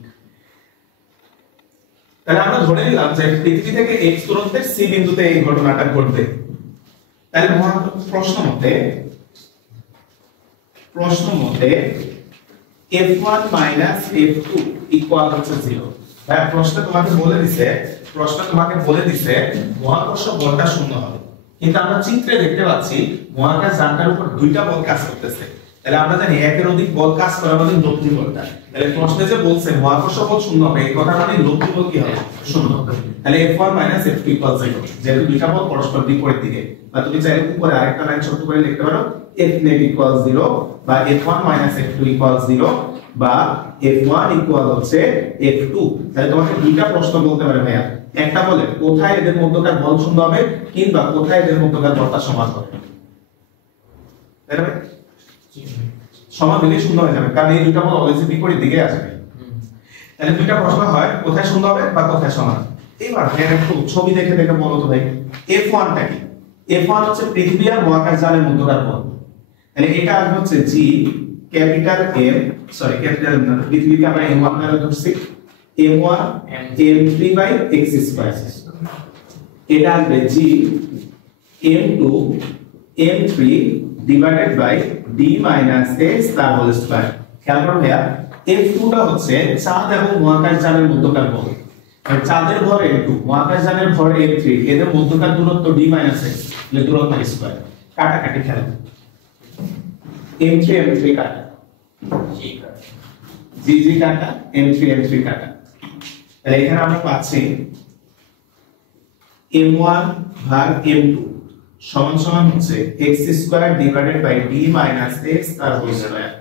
তাহলে আমরা ধরে নিলাম যে পৃথিবী থেকে x দূরত্বে c বিন্দুতে এই ঘটনাটা ঘটবে। তাহলে প্রশ্ন মতে f1 - f2 ইকুয়াল হচ্ছে 0। ভাই প্রশ্ন তোমাকে বলে দিছে মহাকর্ষ বলটা 0 হবে, কিন্তু আমরা চিত্রে দেখতে পাচ্ছি মহাকাশ যানটার উপর দুইটা বল কাজ করতেছে। তাহলে আমরা জানি একের অধিক বল কাজ করে আমাদের লব্ধি বলটা। তাহলে প্রশ্নে যে বলছে মহাকর্ষ বল 0 হবে, এই কথা মানে লব্ধি বল কি হবে? 0 হবে। তাহলে f1 - f2 = 0, যেহেতু দুইটা বল পরস্পর বিপরীত দিকে। বা তুমি চাইলে উপরে আরেকটা লাইন ছোট করে লিখতে পারো, f net = 0 বা f1 - f2 = 0 বা f1 = হচ্ছে f2। তাহলে তোমাকে দুইটা প্রশ্ন বলতে পারে ভাইয়া, একটা বলে কোথায় এদের মধ্যকার বল 0 হবে, কিংবা কোথায় এদের মধ্যকার বলটা সমান হবে। তাই না? সমান হলে 0 হয়ে যাবে, কারণ এই দুইটা বল অলওয়েজ বিপরীত দিকে আসবে। তাহলে দুইটা প্রশ্ন হয়, কোথায় 0 হবে বা কোথায় সমান। এবার ভাই একটু ছবি দেখে বলো তো ভাই, f1 টা কি? f1 হচ্ছে পৃথিবী আর মহাকাশ যানের মধ্যকার বল। তাহলে এটা আসবে হচ্ছে g capital M, sorry capital M না, পৃথিবীকে আমরা m1 নামে ধরছি, m1 m3/x²। এটা আসবে g m2 m3 divided by d minus x তার হোল স্কয়ার। খেয়াল করো ভাইয়া f2 টা হচ্ছে চাঁদ এবং মহাকাশযানের মধ্যকার বল, আর চাঁদের ভর m2 মহাকাশযানের ভর m3, এদের মধ্যকার দূরত্ব d মাইনাস x, এর দূরত্ব স্কয়ার। কাটাকাটি খেলা m3 m3 কাটা, g g কাটা, m3 m3 কাটা। তাহলে এখানে আমরা পাচ্ছি m1 ভাগ m2 সমান সমান হচ্ছে x square divided by d minus x তার হোল স্কয়ার,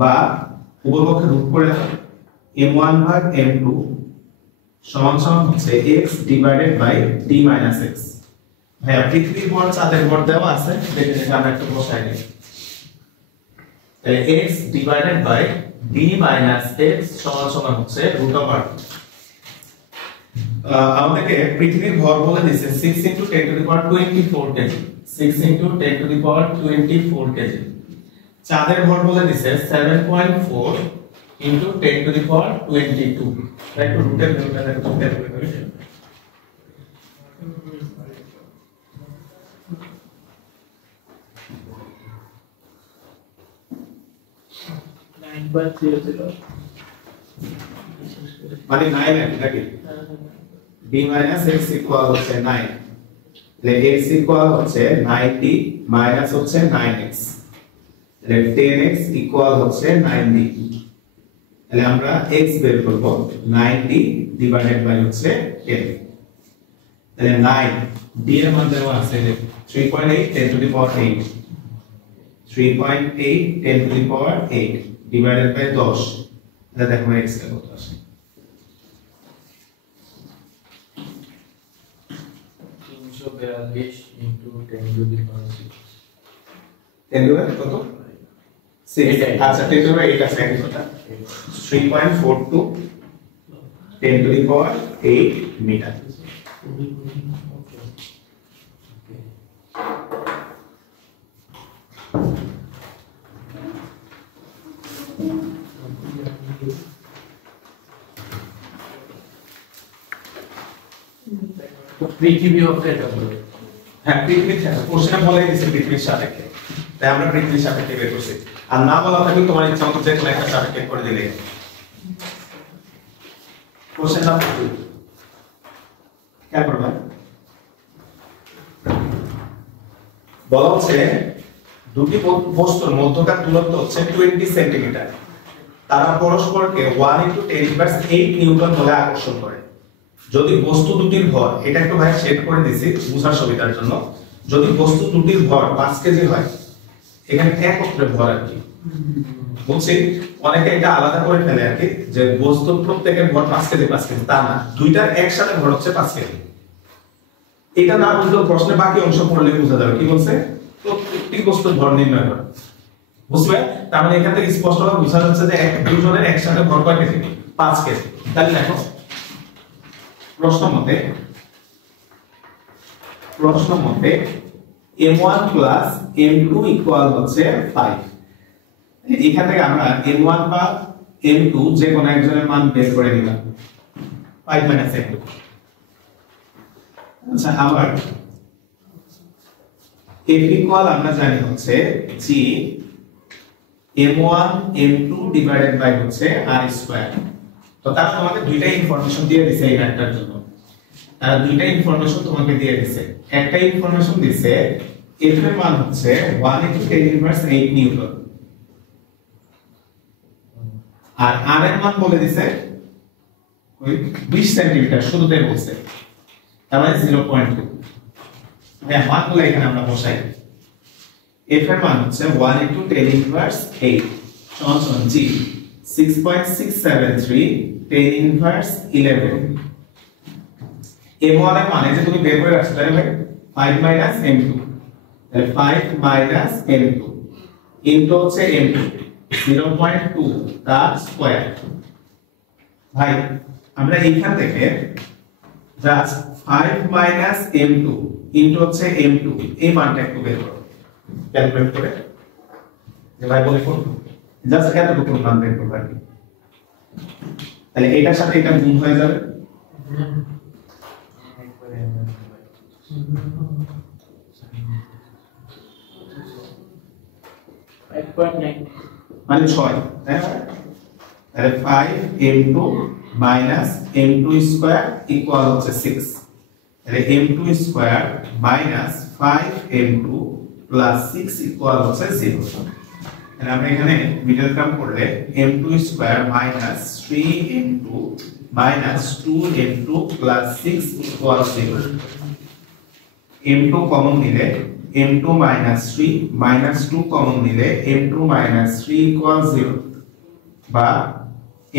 বা উপপক্ষে রূপ করে দাও m1 ভাগ m2 সমান সমান হচ্ছে x divided by d minus x। ভাইয়া পৃথিবীর ভর চাঁদের ভর দেওয়া আছে, দেখে আমরা একটু বসাই দিই। তাহলে x divided by d minus x সমান সমান হচ্ছে √r। আমাদেরকে পৃথিবীর ভর বলে দিয়েছে 6 × 10⁻24 কেজি, 6 × 10⁻24 কেজি। চাঁদের ভর বলে দিয়েছে 7.4 × 10⁻22। রাইট, রুটের ভ্যালুটা দেখো ক্যালকুলেট করে। মানে 9 নাকি d মাইনাস x ইকুয়াল হচ্ছে 9, তাহলে x ইকুয়াল হচ্ছে 90 মাইনাস হচ্ছে 9x, তাহলে 10x ইকুয়াল হচ্ছে 90। তাহলে আমরা x বের করব 90 ডিভাইডেড বাই হচ্ছে 10, তাহলে 9 d এর মান দেওয়া আছে 3.8 10 to the power 8, 3.8 10 to the power 8 divided by 10। তাহলে দেখো x এর কত আসে, 342 into 10 to the power 6। 10 to দি কত 6, আচ্ছা 10 টু দি 8 আছে এই কথা 3.42 10 টু দি পাওয়ার 8 মিটার। পৃথিবী হচ্ছে এটা বলে, হ্যাঁ পৃথিবীর কোশ্চেনে বলে দিয়েছে পৃথিবীর সাপেক্ষে, তাই আমরা পৃথিবীর সাপেক্ষে বের করছি। আর না বলা থাকলে তোমার ইচ্ছা মতো যে কোনো একটা সাপেক্ষে করে দিলে। কোশ্চেন নাম্বার 2 কি করবে, বলা হচ্ছে দুটি বস্তুর মধ্যকার দূরত্ব হচ্ছে 20 সেন্টিমিটার, তারা পরস্পরকে 1 × 10⁸ নিউটন বলে আকর্ষণ করে। যদি বস্তু দুটির ভর, এটা একটু ভাই সেট করে দিছি বুঝার সুবিধার জন্য, যদি বস্তু দুটির ভর 5 কেজি হয়, এখানে একত্রে ভর আর কি বলছি, অনেকে এটা আলাদা করে ফেলে আর কি, যে বস্তুর প্রত্যেকের ভর 5 কেজি 5 কেজি, তা না, দুইটার একসাথে ভর হচ্ছে 5 কেজি। এটা না বুঝলেও প্রশ্নে বাকি অংশ পড়লে বোঝা যাবে কি বলছে, প্রত্যেকটি বস্তুর ভর নির্ণয় করা, বুঝবে? তার মানে এখান থেকে স্পষ্টভাবে বোঝা যাচ্ছে যে দুজনের একসাথে ভর কয় কেজি, 5 কেজি। তাহলে দেখো প্রশ্ন মতে m1 প্লাস m2 ইকুয়াল হচ্ছে 5। এখান থেকে আমরা m1 বা m2 যে কোনো একজনের মান বের করে নিলাম, 5 মাইনাস m2। আচ্ছা, আবার f ইকুয়াল আমরা জানি হচ্ছে g m1 m2 divided by হচ্ছে r স্কয়ার। তো তারা তোমাকে দুইটা ইনফরমেশন দিয়ে দিয়েছে এই ম্যাথটার জন্য, তারা দুইটা ইনফরমেশন তোমাকে দিয়ে দিয়েছে। একটা ইনফরমেশন দিয়েছে f এর মান হচ্ছে 1 × 10⁸ নিউটন, আর r এর মান বলে দিয়েছে ওই 20 সেন্টিমিটার, শুরুতে বলছে, তার মানে 0.2। হ্যাঁ, মানগুলো এখানে আমরা বসাই। f এর মান হচ্ছে 1 × 10⁸ সমান সমান g 6.673 10⁻11। m1 এর মানে যে তুমি বের করে রাখছো তাহলে ভাই 5 মাইনাস m2, তাহলে 5 মাইনাস m2 ইনটু হচ্ছে m2 0.2 তার স্কয়ার। ভাই আমরা এইখান থেকে জাস্ট 5 মাইনাস m2 ইনটু হচ্ছে m2 এই মানটা একটু বের করো ক্যালকুলেট করে, যে ভাই বলে কোন জাস্ট এতটুকু মান বের করবে আর কি। তাহলে এটার সাথে এটা গুণ হয়ে যাবে, মানে 6, তাই না? তাহলে 5m2 minus m2 square equal হচ্ছে 6। তাহলে m2 square minus 5m2 plus 6 equal হচ্ছে 0। তাহলে আমরা এখানে মিডল টার্ম করলে m2 square minus 3m2 minus 2m2 plus 6 equal 0। m2 common নিলে m2 minus 3 minus 2 কমন নিলে m2 minus 3 equal 0 বা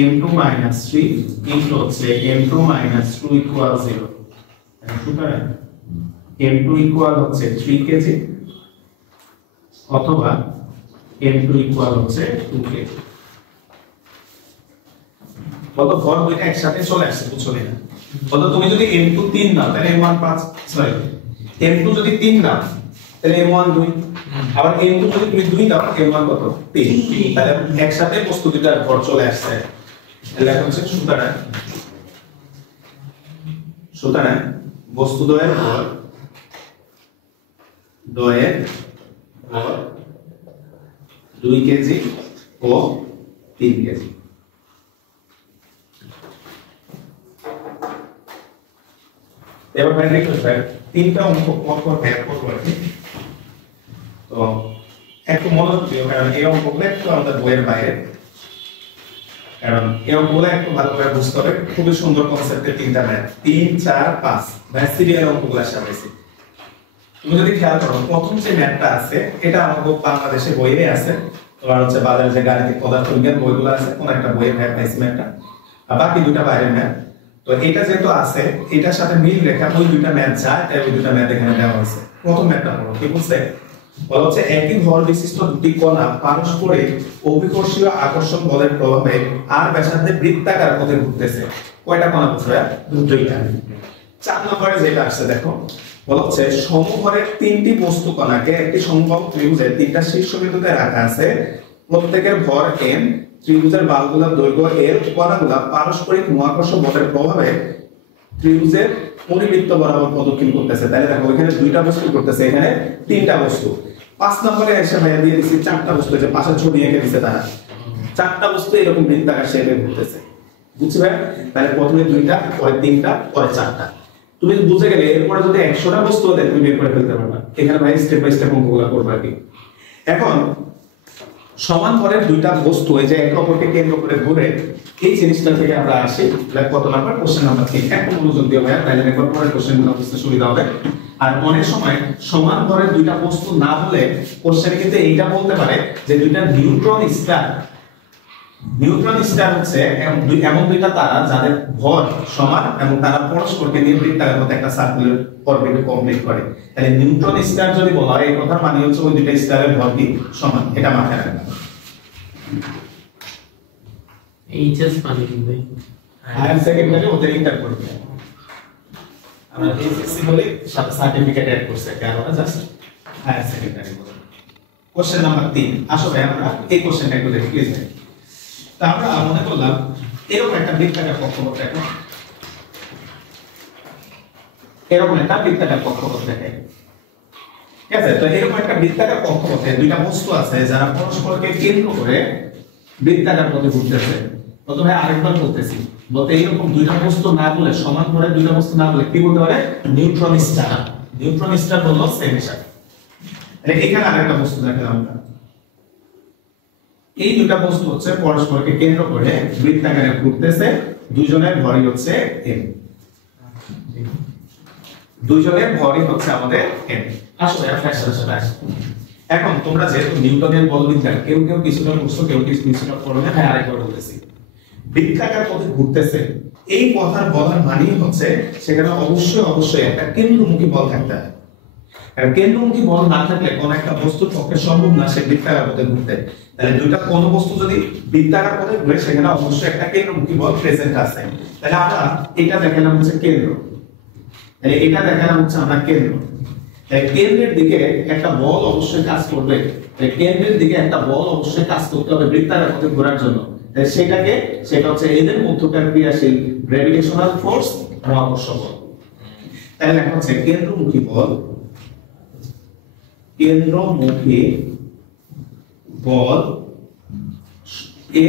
m2 minus 3 ইনটু হচ্ছে m2 minus 2 equal 0। সুতরাং m2 equal হচ্ছে 3 কেজি অথবা m2 equal হচ্ছে 2 কেজি। কত ভর দুইটা একসাথে চলে আসছে বুঝলে না? কত তুমি যদি m2 3 নাও তাহলে m1 5 সরি m2 যদি 3 নাও তাহলে m1 2, আবার m2 যদি তুমি 2 দাও m1 কত 3, তাহলে একসাথে বস্তু দুটার ভর চলে আসছে। তাহলে এখন হচ্ছে সুতরাং বস্তু দ্বয়ের ভর 2 কেজি ও 3 কেজি। এবার ভাই রিকোয়েস্ট ভাই তিনটা অঙ্ক পরপর ব্যাক করব আর কি। তো একটু মনোযোগ দিও কারণ এই অঙ্কগুলো একটু আমাদের বইয়ের বাইরে, কারণ এই অঙ্কগুলো একটু ভালো করে বুঝতে হবে। খুবই সুন্দর কনসেপ্টের তিনটা ম্যাথ 3 4 5 ভাই সিরিয়াল অঙ্কগুলো সাজাইছি। তুমি যদি খেয়াল করো প্রথম যে ম্যাথটা আছে এটা আমাদের বাংলাদেশের বইয়ে আছে, তোমার হচ্ছে বাজারে যে গাণিতিক পদার্থবিজ্ঞান বইগুলো আছে কোন একটা বইয়ের ম্যাথ পাইছি ম্যাথটা, আর বাকি দুটো বাইরের ম্যাথ। তো এটা যেহেতু আছে এটার সাথে মিল রেখা ওই দুটো ম্যাথ যায়, তাই ওই দুটো ম্যাথ এখানে দেওয়া হয়েছে। প্রথম ম্যাথটা পড়ো কি বলছে, বলা হচ্ছে একই ভর বিশিষ্ট দুটি কণা পারস্পরিক অভিকর্ষীয় আকর্ষণ বলের প্রভাবে আর ব্যাসার্ধে বৃত্তাকার পথে ঘুরতেছে। কয়টা কণা বলছে? দুইটা। 4 নম্বরে যেটা আসছে দেখো, বলা হচ্ছে সমভরের তিনটি বস্তু কণাকে একটি সমবাহু ত্রিভুজের তিনটা শীর্ষবিন্দুতে রাখা আছে, প্রত্যেকের ভর m, ত্রিভুজের বাহুগুলোর দৈর্ঘ্য l, কণাগুলো পারস্পরিক মহাকর্ষ বলের প্রভাবে ত্রিভুজের পরিবৃত্ত বরাবর প্রদক্ষিণ করতেছে। তাহলে দেখো এখানে দুইটা বস্তু করতেছে, এখানে তিনটা বস্তু। 5 নম্বরে এসে ভাইয়া দিয়ে দিচ্ছি 4টা বস্তু, যে পাশে ছবি এঁকে দিছে তারা 4টা বস্তু এরকম বৃত্তাকার শেপে ঘুরতেছে। বুঝছি ভাই? তাহলে প্রথমে 2টা, পরে 3টা, পরে 4টা। তুমি বুঝে গেলে এরপরে যদি 100টা বস্তু দেয় তুমি বের করে ফেলতে পারবা। এখানে ভাই স্টেপ বাই স্টেপ অঙ্কগুলো করবা কি। এখন সমান ভরের দুইটা বস্তু এই যে একে অপরকে কেন্দ্র করে ঘুরে, এই জিনিসটা থেকে আমরা আসি কত নাম্বার কোশ্চেন নাম্বার 3। একটু মনোযোগ দিও ভাইয়া, তাহলে একবার পরের কোশ্চেনগুলো বুঝতে সুবিধা হবে। আর অনেক সময় সমান ভরের দুইটা বস্তু না হলে কোশ্চেনে কিন্তু এইটা বলতে পারে যে দুইটা নিউট্রন স্টার হচ্ছে এমন দুইটা তারা যাদের ভর সমান এবং তারা পরস্পরকে নিয়ে বৃত্তাকার মধ্যে একটা সার্কুলার অরবিট কমপ্লিট করে। তাহলে নিউট্রন স্টার যদি বলা হয় এই কথা মানে হচ্ছে ওই দুইটা স্টারের ভর কি সমান, এটা মাথায় রাখবেন। এইচএস মানে কি ভাই? হায়ার সেকেন্ডারি ওদের ইন্টার করবে, আমরা এসএসসি বলে সার্টিফিকেট অ্যাড করছে কারণ জাস্ট হায়ার সেকেন্ডারি বলে। কোশ্চেন নাম্বার 3 আসলে আমরা এই কোশ্চেনটা একটু দেখি প্লিজ ভাই। তা আমরা মনে করলাম এরকম একটা বৃত্তাকার কক্ষপথ দেখো, এরকম একটা বৃত্তাকার কক্ষপথ দেখে, ঠিক আছে? তো এরকম একটা বৃত্তাকার কক্ষপথে দুইটা বস্তু আছে যারা পরস্পরকে কেন্দ্র করে বৃত্তাকার পথে ঘুরতেছে। প্রথমে আরেকবার বলতেছি, বলতে এইরকম দুইটা বস্তু না বলে সমান করে দুইটা বস্তু না বলে কি বলতে পারে? Neutron star. নিউট্রন স্টার হলো সেম হিসাব। তাহলে এখানে আরেকটা বস্তু দেখলাম আমরা, এই দুটা বস্তু হচ্ছে পরস্পরকে কেন্দ্র করে বৃত্তাকারে ঘুরতেছে, দুইজনের ভরই হচ্ছে m, দুইজনের ভরই হচ্ছে আমাদের m। আসলে এখন তোমরা যেহেতু নিউটনের বলবিজ্ঞান কেউ কেউ কিছুটা বুঝছো কেউ কিছুটা পড়ো না, হ্যাঁ আরেকবার বলতেছি, বৃত্তাকার পথে ঘুরতেছে এই কথার বলার মানেই হচ্ছে সেখানে অবশ্যই একটা কেন্দ্রমুখী বল থাকতে হবে। আর কেন্দ্রমুখী বল না থাকলে কোন একটা বস্তুর পক্ষে সম্ভব না সে বৃত্তাকার পথে ঘুরতে। তাহলে দুইটা কোন বস্তু যদি বৃত্তাকার পথে ঘুরে সেখানে অবশ্যই একটা কেন্দ্রমুখী বল প্রেজেন্ট আছে। তাহলে আমরা এটা দেখালাম হচ্ছে কেন্দ্র, তাহলে এটা দেখালাম হচ্ছে আমরা কেন্দ্র। তাই কেন্দ্রের দিকে একটা বল অবশ্যই কাজ করবে, তাই কেন্দ্রের দিকে একটা বল অবশ্যই কাজ করতে হবে বৃত্তাকার পথে ঘোরার জন্য। তাই সেটা হচ্ছে এদের মধ্যকার ক্রিয়াশীল গ্র্যাভিটেশনাল ফোর্স, মহাকর্ষ বল। তাহলে লেখা হচ্ছে কেন্দ্রমুখী বল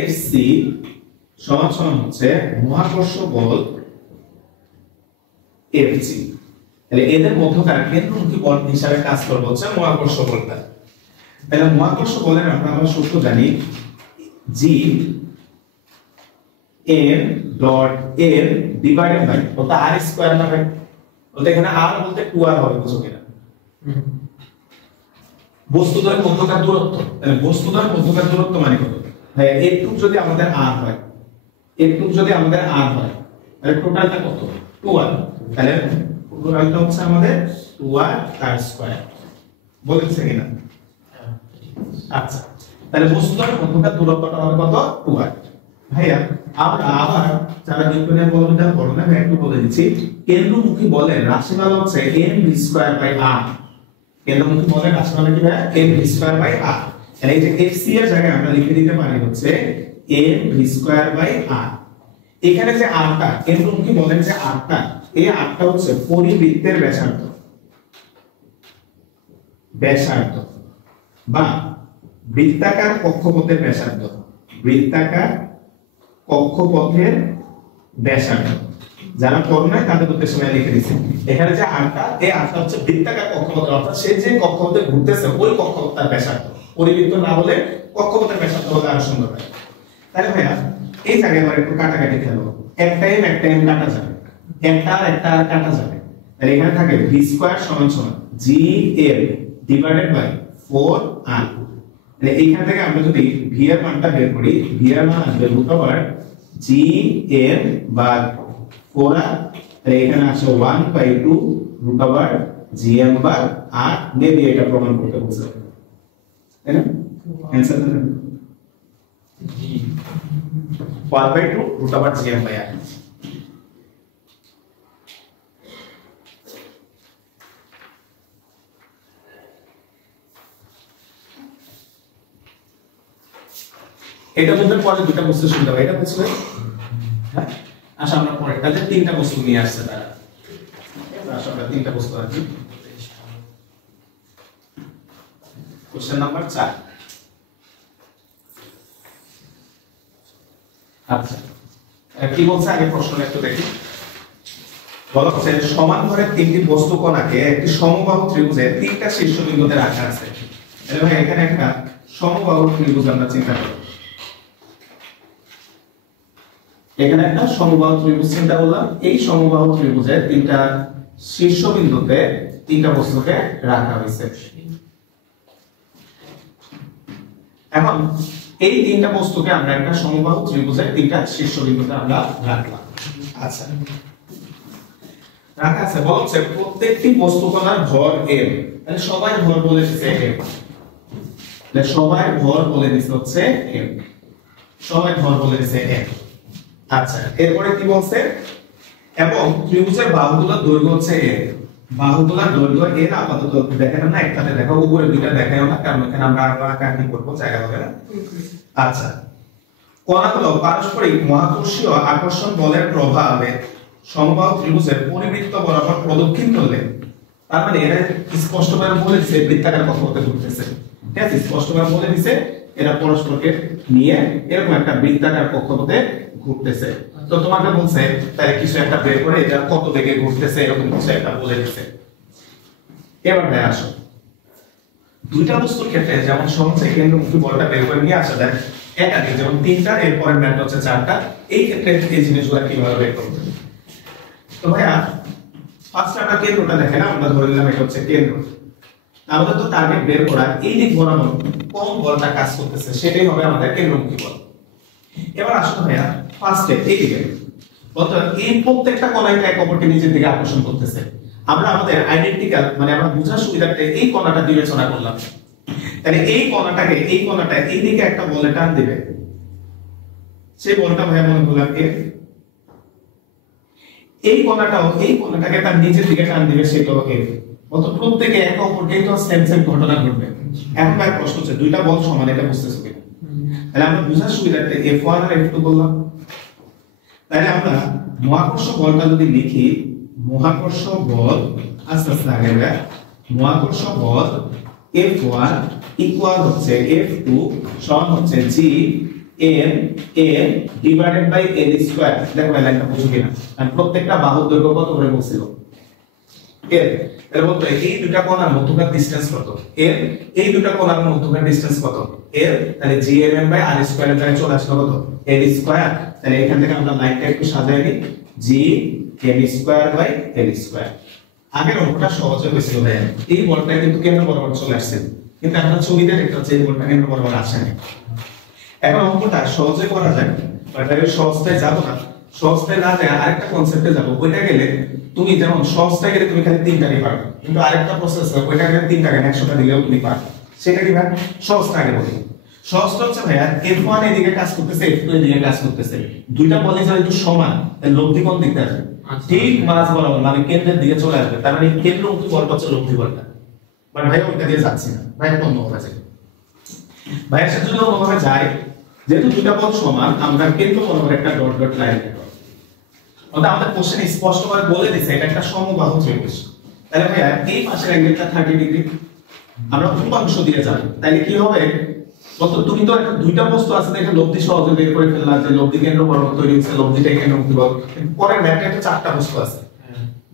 Fc সমান সমান হচ্ছে মহাকর্ষ বল Fg। তাহলে এদের মধ্যকার কেন্দ্রমুখী বল হিসাবে কাজ করবে হচ্ছে মহাকর্ষ বলটা। তাহলে মহাকর্ষ বলের আমরা সূত্র জানি G m dot n divided by ওটা r স্কয়ার না ভাই, ওটা এখানে r বলতে 2r হবে, বুঝো কিনা? বস্তুদ্বয়ের মধ্যকার দূরত্ব, তাহলে বস্তুদ্বয়ের মধ্যকার দূরত্ব মানে কত ভাই? একটু যদি আমাদের r হয়, একটু যদি আমাদের r হয়, তাহলে টোটালটা কত? 2r। তাহলে টোটালটা হচ্ছে আমাদের 2r তার স্কয়ার, বলেছে কিনা? আচ্ছা, তাহলে বস্তুদ্বয়ের মধ্যকার দূরত্বটা হবে কত? 2r। ভাইয়া আমরা আবার যারা নিউটনের বলবিদ্যা পড়ো না, একটু বলে দিচ্ছি, কেন্দ্রমুখী বলের রাশিমালা হচ্ছে mv²r। কেন্দ্রমুখী বলের রাশিমালা কি ভাই? mv²r। তাহলে এই যে fc এর জায়গায় আমরা লিখে দিতে পারি হচ্ছে mv²r। এখানে যে r টা, কেন্দ্রমুখী বলের যে r টা, এই r টা হচ্ছে পরিবৃত্তের ব্যাসার্ধ, ব্যাসার্ধ বা বৃত্তাকার কক্ষপথের ব্যাসার্ধ, বৃত্তাকার কক্ষপথের ব্যাসার্ধ। যারা পড়ে তাদের উদ্দেশ্যে আমি লিখে দিচ্ছি এখানে যে আরটা, এই আরটা হচ্ছে বৃত্তাকার কক্ষপথের, অর্থাৎ সে যে কক্ষপথে ঘুরতেছে ওই কক্ষপথের ব্যাসার্ধ। পরিবৃত্ত না হলে কক্ষপথের ব্যাসার্ধ হলে আরো সুন্দর হয়। তাহলে ভাইয়া এই জায়গায় আমরা একটু কাটাকাটি খেলবো, একটা এম কাটা যাবে, একটা আর কাটা যাবে। তাহলে এখানে থাকে v² সমান সমান gm ডিভাইডেড বাই 4r। তাহলে এইখান থেকে আমরা যদি v এর মানটা বের করি, v এর মান আসবে √gm ভাগ 4r। তাহলে এখানে আসে 1/2 √gm ভাগ r। মেবি এটা প্রমাণ করতে বলছে, তাই না? Answer then G 1/2 √gm by r। এটা বলতে পরে দুটো বস্তু শুনতে হবে, এটা বুঝলে? হ্যাঁ, আচ্ছা আমরা পরে তাহলে তিনটা বস্তু নিয়ে আসছে তারা। আচ্ছা আমরা তিনটা বস্তু আছে। Question number 4। আচ্ছা কি বলছে আগে প্রশ্নটা একটু দেখি। বলা হচ্ছে সমান ধরের তিনটি বস্তু কণাকে একটি সমবাহু ত্রিভুজের তিনটা শীর্ষবিন্দুতে রাখা আছে। তাহলে ভাই এখানে একটা সমবাহু ত্রিভুজ আমরা চিন্তা করি, এখানে একটা সমবাহু ত্রিভুজ চিন্তা করলাম। এই সমবাহু ত্রিভুজের তিনটা শীর্ষবিন্দুতে তিনটা বস্তুকে রাখা হয়েছে। এখন এই তিনটা বস্তুকে আমরা একটা সমবাহু ত্রিভুজের তিনটা শীর্ষবিন্দুতে আমরা রাখলাম। আচ্ছা রাখা আছে, বলছে প্রত্যেকটি বস্তু কণার ভর m। তাহলে সবাই ভর বলে দিচ্ছে m, তাহলে সবাই ভর বলে দিচ্ছে হচ্ছে m, সবাই ভর বলে দিচ্ছে m। আচ্ছা এরপরে কি বলছে? এবং ত্রিভুজের বাহুগুলোর দৈর্ঘ্য হচ্ছে a। বাহুগুলোর দৈর্ঘ্য a আপাতত দেখেন না, একটাতে দেখো, উপরে দুইটা দেখায়ও না, কারণ এখানে আমরা আঁকাআঁকি করব, জায়গা হবে না। আচ্ছা কণাগুলো পারস্পরিক মহাকর্ষীয় আকর্ষণ বলের প্রভাবে সমবাহু ত্রিভুজের পরিবৃত্ত বরাবর প্রদক্ষিণ করলে, তার মানে এরা স্পষ্টভাবে বলে দিছে বৃত্তাকার কক্ষপথে ঘুরতেছে। ঠিক আছে, স্পষ্টভাবে বলে দিছে এরা পরস্পরকে নিয়ে এরকম একটা বৃত্তাকার কক্ষপথে ঘুরতেছে। তো তোমাকে বলছে তাই কিছু একটা বের করে এটা কত বেগে ঘুরতেছে এরকম কিছু একটা বলে দিছে। এবার ভাই আসো দুইটা বস্তুর ক্ষেত্রে যেমন সহজে কেন্দ্রমুখী বলটা বের করে নিয়ে আসা যায়, একাধিক যেমন তিনটা, এরপরে ম্যাথ হচ্ছে চারটা, এই ক্ষেত্রে এই জিনিসগুলো কিভাবে বের করবে? তো ভাইয়া ফার্স্ট আমরা কেন্দ্রটা দেখেন, আমরা ধরে নিলাম এটা হচ্ছে কেন্দ্র। আমাদের তো টার্গেট বের করা, এই দিক বরাবর কোন বলটা কাজ করতেছে সেটাই হবে আমাদের কেন্দ্রমুখী বল। এবার আসলে ভাইয়া ফার্স্টে এই দিকে বলতো এই প্রত্যেকটা কণাই এক অপরকে নিজের দিকে আকর্ষণ করতেছে। আমরা আমাদের আইডেন্টিক্যাল মানে আমরা বোঝার সুবিধার্থে এই কণাটা বিবেচনা করলাম। তাহলে এই কণাটাকে, এই কণাটা এই দিকে একটা বলে টান দিবে, সেই বলটা ভাইয়া মনে করলাম F। এই কণাটাও এই কণাটাকে তার নিজের দিকে টান দিবে, সেটাও F। অর্থাৎ প্রত্যেকে একে অপরকে তো সেম ঘটনা ঘটবে। এখন ভাই প্রশ্ন হচ্ছে দুইটা বল সমান, এটা বুঝতেছো কিনা? তাহলে আমরা বোঝার সুবিধার্থে F1 আর F2 বললাম। তাহলে আমরা মহাকর্ষ বলটা যদি লিখি মহাকর্ষ বল আস্তে আস্তে আগে মহাকর্ষ বল F1 ইকুয়াল হচ্ছে F2 সমান হচ্ছে G M N divided by L square. দেখো এই লাইনটা বুঝো কিনা, কারণ প্রত্যেকটা বাহুর দৈর্ঘ্য কত করে বলছিল L। এর বলতে এই দুটো কোণের মধ্যকার ডিসটেন্স কত L, এই দুটো কোণের মধ্যকার ডিসটেন্স কত L, তাহলে G M N by R square এর জায়গায় চলে আসলো কত L স্কয়ার। তাহলে এখান থেকে আমরা লাইনটা একটু সাজাই নিই, G M square by L square. আগের অঙ্কটা সহজ হয়েছিল ভাই, এই বলটা কিন্তু কেন্দ্র বরাবর চলে আসছে, কিন্তু আমরা ছবিতে দেখতে পাচ্ছি এই বলটা কেন্দ্র বরাবর আসেনি। এখন অঙ্কটা সহজে করা যায়, বাট আমি সহজটায় যাব না, সহজটায় না যায় আরেকটা কনসেপ্টে যাব। ওইটা গেলে তুমি যেমন সহজটায় গেলে তুমি খালি তিনটারই পারবে, কিন্তু আরেকটা প্রসেস আছে ওইটা গেলে তিনটা কেন 100টা দিলেও তুমি পারবে। সেটা কি ভাই? সহজটা আগে বলি। সহজটা হচ্ছে ভাইয়া F1 এদিকে কাজ করতেছে, F2 এদিকে কাজ করতেছে, দুইটা বলই যেহেতু সমান তাহলে লব্ধি কোণ দিকে আসবে ঠিক মাঝ বরাবর, মানে কেন্দ্রের দিকে চলে আসবে। তার মানে কেন্দ্রমুখী বলটা হচ্ছে লব্ধি বলটা। মানে ভাই ওইটা দিয়ে যাচ্ছি না, ভাই অন্য কথা আছে ভাইয়ের সাথে যদি অন্যভাবে যায়, যেহেতু দুটা বল সমান আমরা কেন্দ্র বরাবর একটা ডট ডট লাইন দেব। অর্থাৎ আমাদের কোশ্চেনে স্পষ্ট করে বলে দিয়েছে এটা একটা সমবাহু ত্রিভুজ। তাহলে ভাইয়া এই পাশের অ্যাঙ্গেলটা 30 ডিগ্রি, আমরা উপাংশ দিয়ে যাব। তাহলে কি হবে কত, তুমি তো একটা দুইটা বস্তু আছে দেখে লব্ধি সহজে বের করে ফেললা যে লব্ধি কেন্দ্র বরাবর তৈরি হচ্ছে, লব্ধিটা কেন্দ্রমুখী বল। পরের ম্যাথে একটা চারটা বস্তু আছে,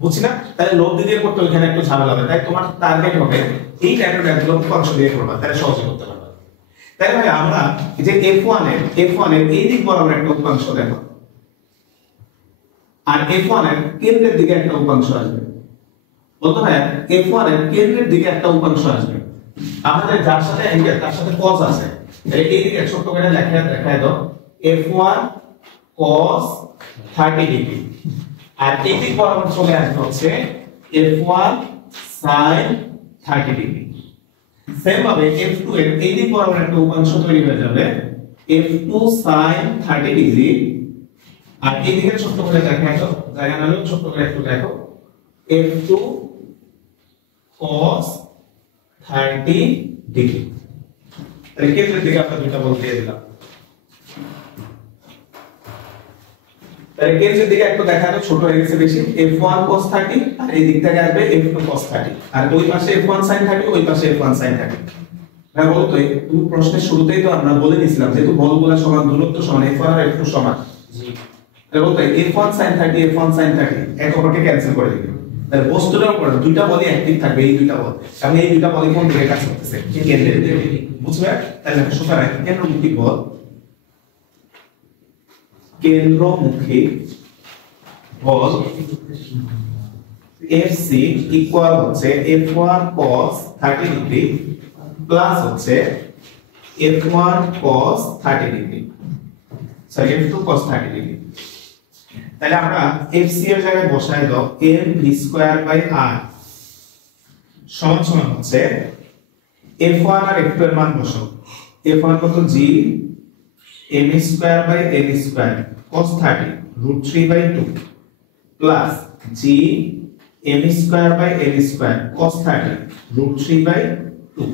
বুঝছি না? তাহলে লব্ধি দিয়ে করতে ওইখানে একটু ঝামেলা হবে, তাই তোমার টার্গেট হবে এই টাইপের ম্যাথগুলো উপাংশ দিয়ে করবা, তাহলে সহজে করতে পারবা। তাহলে ভাই আমরা যে F1 এর এই দিক বরাবর একটা উপাংশ দেখো, আর F1 এর কেন্দ্রের দিকে একটা উপাংশ আসবে। বলতো ভাই F1 এর কেন্দ্রের দিকে একটা উপাংশ আসবে, আমাদের যার সাথে অ্যাঙ্গেল তার সাথে cos আছে, তাহলে এই দিকে ছোট করে দেখায় দাও F1 cos 30 ডিগ্রি, আর এই দিক বরাবর চলে আসবে হচ্ছে F1 sin 30 ডিগ্রি। সেম ভাবে F2 এর এই দিক বরাবর একটা উপাংশ তৈরি হয়ে যাবে F2 sin 30 ডিগ্রি, আর এই দিকে ছোট করে দেখায় দাও, জায়গা নাও ছোট করে একটু দেখো F2 cos 30 ডিগ্রি। তাহলে কেন্দ্রের দিকে আমরা দুটো বল দিয়ে দিলাম। তাহলে কেন্দ্রের দিকে একটু দেখানো ছোট হয়ে গেছে বেশি, F1 cos 30 আর এই দিক থেকে আসবে F2 cos 30, আর ওই পাশে F1 sin 30, ওই পাশে F1 sin 30। না বলো তো তুমি প্রশ্নের শুরুতেই তো আমরা বলে দিয়েছিলাম যেহেতু বলগুলো সমান, দূরত্ব সমান, F1 আর F2 সমান, জি তাহলে বলতো F1 sin 30 F1 sin 30 এক অপরকে ক্যান্সেল করে দিবে। তাহলে বস্তুটার উপর দুইটা বলই অ্যাক্টিভ থাকবে, এই দুইটা বল, কারণ এই দুইটা বলই কোন দিকে কাজ করতেছে কেন্দ্রের দিকে, বুঝবে? তাহলে সুতরাং কেন্দ্রমুখী বল, কেন্দ্রমুখী বল FC ইকুয়াল হচ্ছে F1 cos 30 ডিগ্রি প্লাস হচ্ছে F1 cos 30 degree, sorry F2 cos 30 degree. তাহলে আমরা FC এর জায়গায় বসায় দাও m v square by r সমান সমান হচ্ছে F1 আর F2 এর মান বসাও, F1 কত G m square by l square cos 30 √3/2 plus G m square by l square cos 30 √3/2।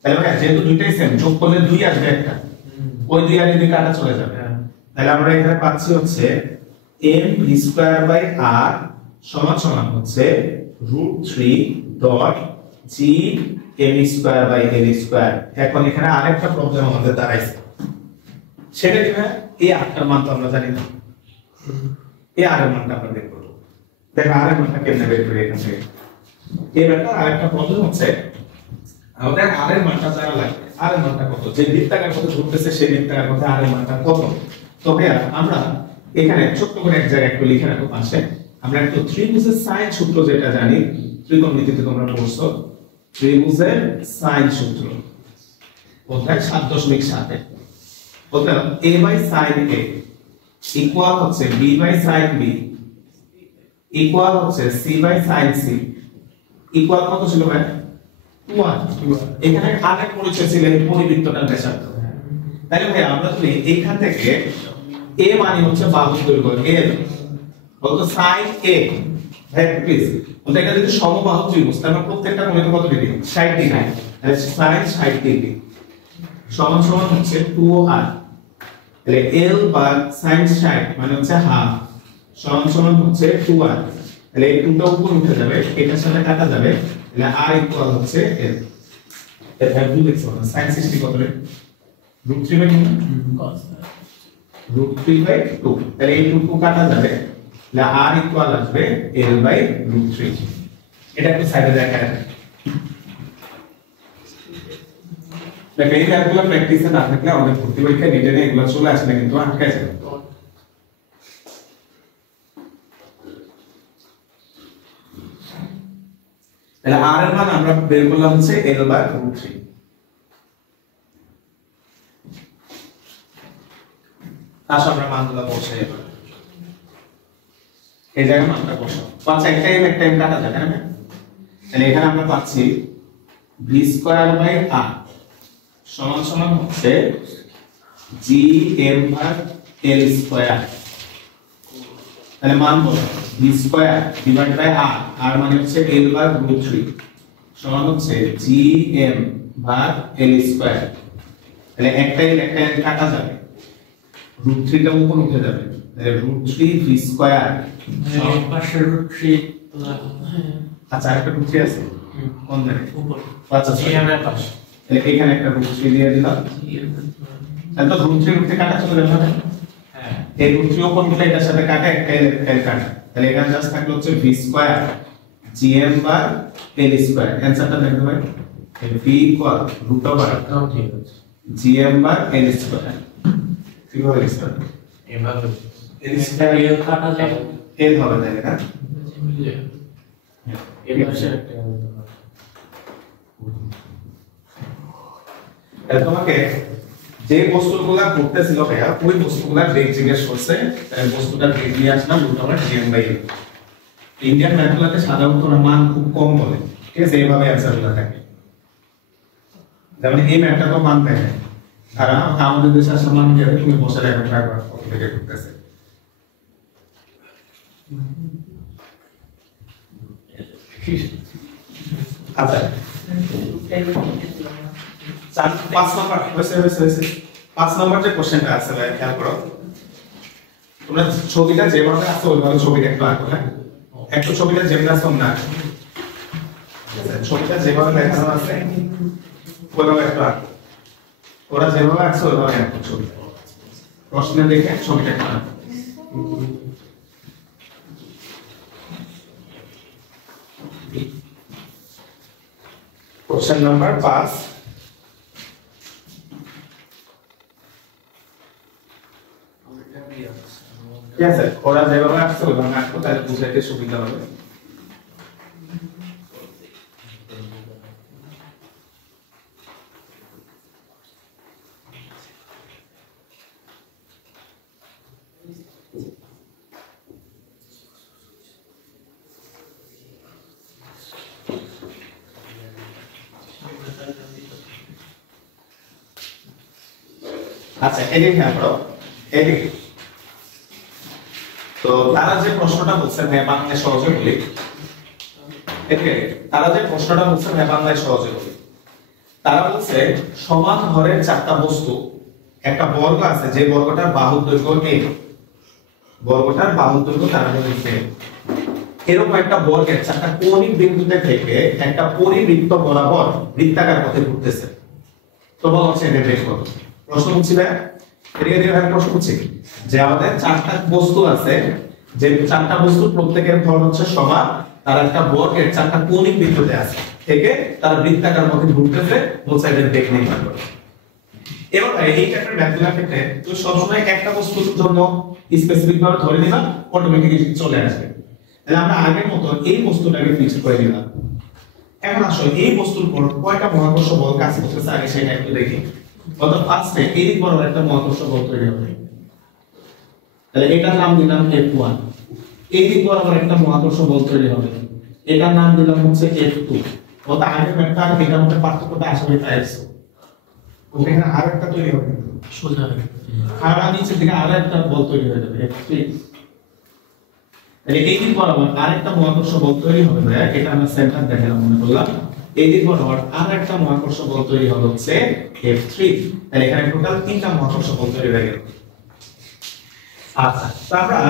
তাহলে ভাই যেহেতু দুইটাই সেম, যোগ করলে 2 আসবে একটা, ওই 2 আর এই কাটা চলে যাবে। তাহলে আমরা এখানে পাচ্ছি হচ্ছে m v square by r সমান সমান হচ্ছে √3 G m square by l square. এখন এখানে আরেকটা প্রবলেম আমাদের দাঁড়াইছে, সেটা কি ভাই এই আটটার মান তো আমরা জানি না, এই আর এর মানটা আমরা বের করব। দেখো আর এর মানটা কেমনে বের করি এখান থেকে। এই ব্যাপারটা আরেকটা প্রবলেম হচ্ছে আমাদের আর এর মানটা জানা লাগবে, আর এর মানটা কত, যে বৃত্তাকার কত ঘুরতেছে সেই বৃত্তাকার কথা আর এর মানটা কত। তো ভাইয়া আমরা এখানে ছোট্ট করে এক জায়গায় একটু লিখে রাখো পাশে, আমরা একটু ত্রিভুজের সাইন সূত্র যেটা জানি, ত্রিকোণমিতিতে তোমরা পড়ছো, ত্রিভুজের সাইন সূত্র অধ্যায় 7.7 অর্থাৎ a by sin a equal হচ্ছে b by sin b equal হচ্ছে c by sin c equal কত ছিল ভাই 1। এখানে আরেক পরিচয় ছিল এই পরিবৃত্তটার ব্যাসার্ধ। তাহলে ভাই আমরা যদি এইখান থেকে a মানে হচ্ছে বাহুর দৈর্ঘ্য l, বলতো sin a ভাই প্লিজ বলতে এটা যদি সমবাহু ত্রিভুজ তাহলে প্রত্যেকটা কোণে কত ডিগ্রি 60 ডিগ্রি, তাহলে sin 60 ডিগ্রি সমান সমান হচ্ছে 2r, তাহলে l বা sin 60 মানে হচ্ছে হাফ সমান সমান হচ্ছে 2r। তাহলে এই টুটা উপর উঠে যাবে, এটার সাথে কাটা যাবে, তাহলে r ইকুয়াল হচ্ছে l। এর ভ্যালু লিখছো না, sin 60 কত রে? √3/2। তাহলে এই টুকু কাটা যাবে, তাহলে r ইকুয়াল আসবে l/√3। এটা একটু সাইডে দেখা যাবে। দেখো এই ম্যাথগুলো প্র্যাকটিসে না থাকলে আমাদের ভর্তি পরীক্ষা রিটেনে এগুলো চলে আসে না, কিন্তু আটকে যাবে। তাহলে r এর মান আমরা বের করলাম হচ্ছে l/√3। আসলে আমরা মানগুলো বসাই এবার। এই জায়গায় মানটা বসাও। আচ্ছা একটা টাইম কাটা যাবে না? তাহলে এখানে আমরা পাচ্ছি v²/r সমান সমান হচ্ছে gm/l²। তাহলে মান বলো v²/r, r মানে হচ্ছে l/√3 সমান হচ্ছে gm/l²। তাহলে একটা কাটা যাবে, √3 টা উপর উঠে যাবে, তাহলে √3 v²। পাশে √3 আচ্ছা একটা √3 আছে কোন জায়গায়? উপর। আচ্ছা gm এর পাশে। তাহলে এখানে একটা √3 দিয়ে দিলাম, তাহলে তো √3 কাটা চলে যাবে না? হ্যাঁ, এই √3 উপর উঠে এটার সাথে কাটা, একটা কাটা, তাহলে এখানে জাস্ট থাকলো হচ্ছে v² gm/l²। অ্যানসারটা দেখতে পাই v ইকুয়াল √/gm/l²। কিভাবে লিখতে হবে? এভাবে l² l কাটা যাবে, l হবে তাই না? এর পাশে একটা তাহলে তোমাকে যে বস্তুগুলা করতেছিল ভাইয়া ওই বস্তুগুলা বেগ জিজ্ঞেস করছে, তাহলে বস্তুটা বেগ দিয়ে আসলাম √gm/l। ইন্ডিয়ান ম্যাথগুলোতে সাধারণত ওরা মান খুব কম বলে, ঠিক আছে? এইভাবে অ্যান্সারগুলো থাকে। যেমন এই ম্যাথটা তো মান থাকে, আর আমাদের দেশে আসলে মান দিয়ে তুমি বসে রাখো একবার কত থেকে করতেছে। আচ্ছা 5 নাম্বার হয়েছে 5 নাম্বার যে কোশ্চেনটা আছে ভাই খেয়াল করো, তোমরা ছবিটা যেভাবে আছে ওইভাবে ছবিটা একটু আঁকো। হ্যাঁ, একটু ছবিটা যেভাবে আছে না, ছবিটা যেভাবে দেখানো আছে ওইভাবে একটু আঁকো। ওরা যেভাবে আছে ওইভাবে আঁকো ছবি, প্রশ্ন দেখে ছবিটা একটু আঁকো। Question number 5। ঠিক আছে, ওরা যেভাবে আসছে ওইভাবে আঁকো, তাহলে বুঝাইতে সুবিধা হবে। আচ্ছা এদিকে খেয়াল করো, এদিকে তো তারা যে প্রশ্নটা বলছে ভাই বাংলায় সহজে বলি, তারা যে প্রশ্নটা বলছে ভাই বাংলায় সহজে বলি, তারা বলছে সমান হরের চারটা বস্তু, একটা বর্গ আছে যে বর্গটার বাহুর দৈর্ঘ্য a, বর্গটার বাহুর দৈর্ঘ্য তারা বলছে এরকম একটা বর্গের চারটা কৌণিক বিন্দুতে থেকে একটা পরিবৃত্ত বরাবর বৃত্তাকার পথে ঘুরতেছে, তো বলা হচ্ছে এদের বেগ কত? প্রশ্ন বুঝছি ভাই, এদিকে ভাই প্রশ্ন বুঝছি যে আমাদের চারটা বস্তু আছে, যে চারটা বস্তুর প্রত্যেকের ভর হচ্ছে সমান, তার একটা বর্গের চারটা কৌণিক বিন্দুতে আছে থেকে তারা বৃত্তাকার পথে ঘুরতেছে, বলছে এদের বেগ নির্ণয় করো। এবার এই টাইপের ম্যাথগুলোর ক্ষেত্রে তুমি সবসময় একটা বস্তুর জন্য স্পেসিফিক ভাবে ধরে নিবা, অটোমেটিক্যালি চলে আসবে। তাহলে আমরা আগের মতো এই বস্তুটাকে ফিক্স করে দিলাম। এখন আসলে এই বস্তুর উপর কয়টা মহাকর্ষ বল কাজ করতেছে আগে সেটা একটু দেখি। অর্থাৎ ফার্স্টে এই দিক বরাবর একটা মহাকর্ষ বল তৈরি হবে, তাহলে এটার নাম দিলাম F1। এই দিক বরাবর একটা মহাকর্ষ বল তৈরি হবে, এটার নাম দিলাম হচ্ছে F2। অর্থাৎ আগের ম্যাথটা আর এটার মধ্যে পার্থক্যটা আসলে তাই আছে, ওখানে আরেকটা তৈরি হবে সোজা হবে, আর নিচের দিকে আরেকটা বল তৈরি হয়ে যাবে F3। তাহলে এই দিক বরাবর আরেকটা মহাকর্ষ বল তৈরি হবে, এটা আমরা সেন্টার দেখালাম মনে করলাম। এই দিক বরাবর আরেকটা মহাকর্ষ বল তৈরি হবে হচ্ছে F3। তাহলে এখানে টোটাল 3টা মহাকর্ষ বল তৈরি হয়ে গেল। আচ্ছা তো আমরা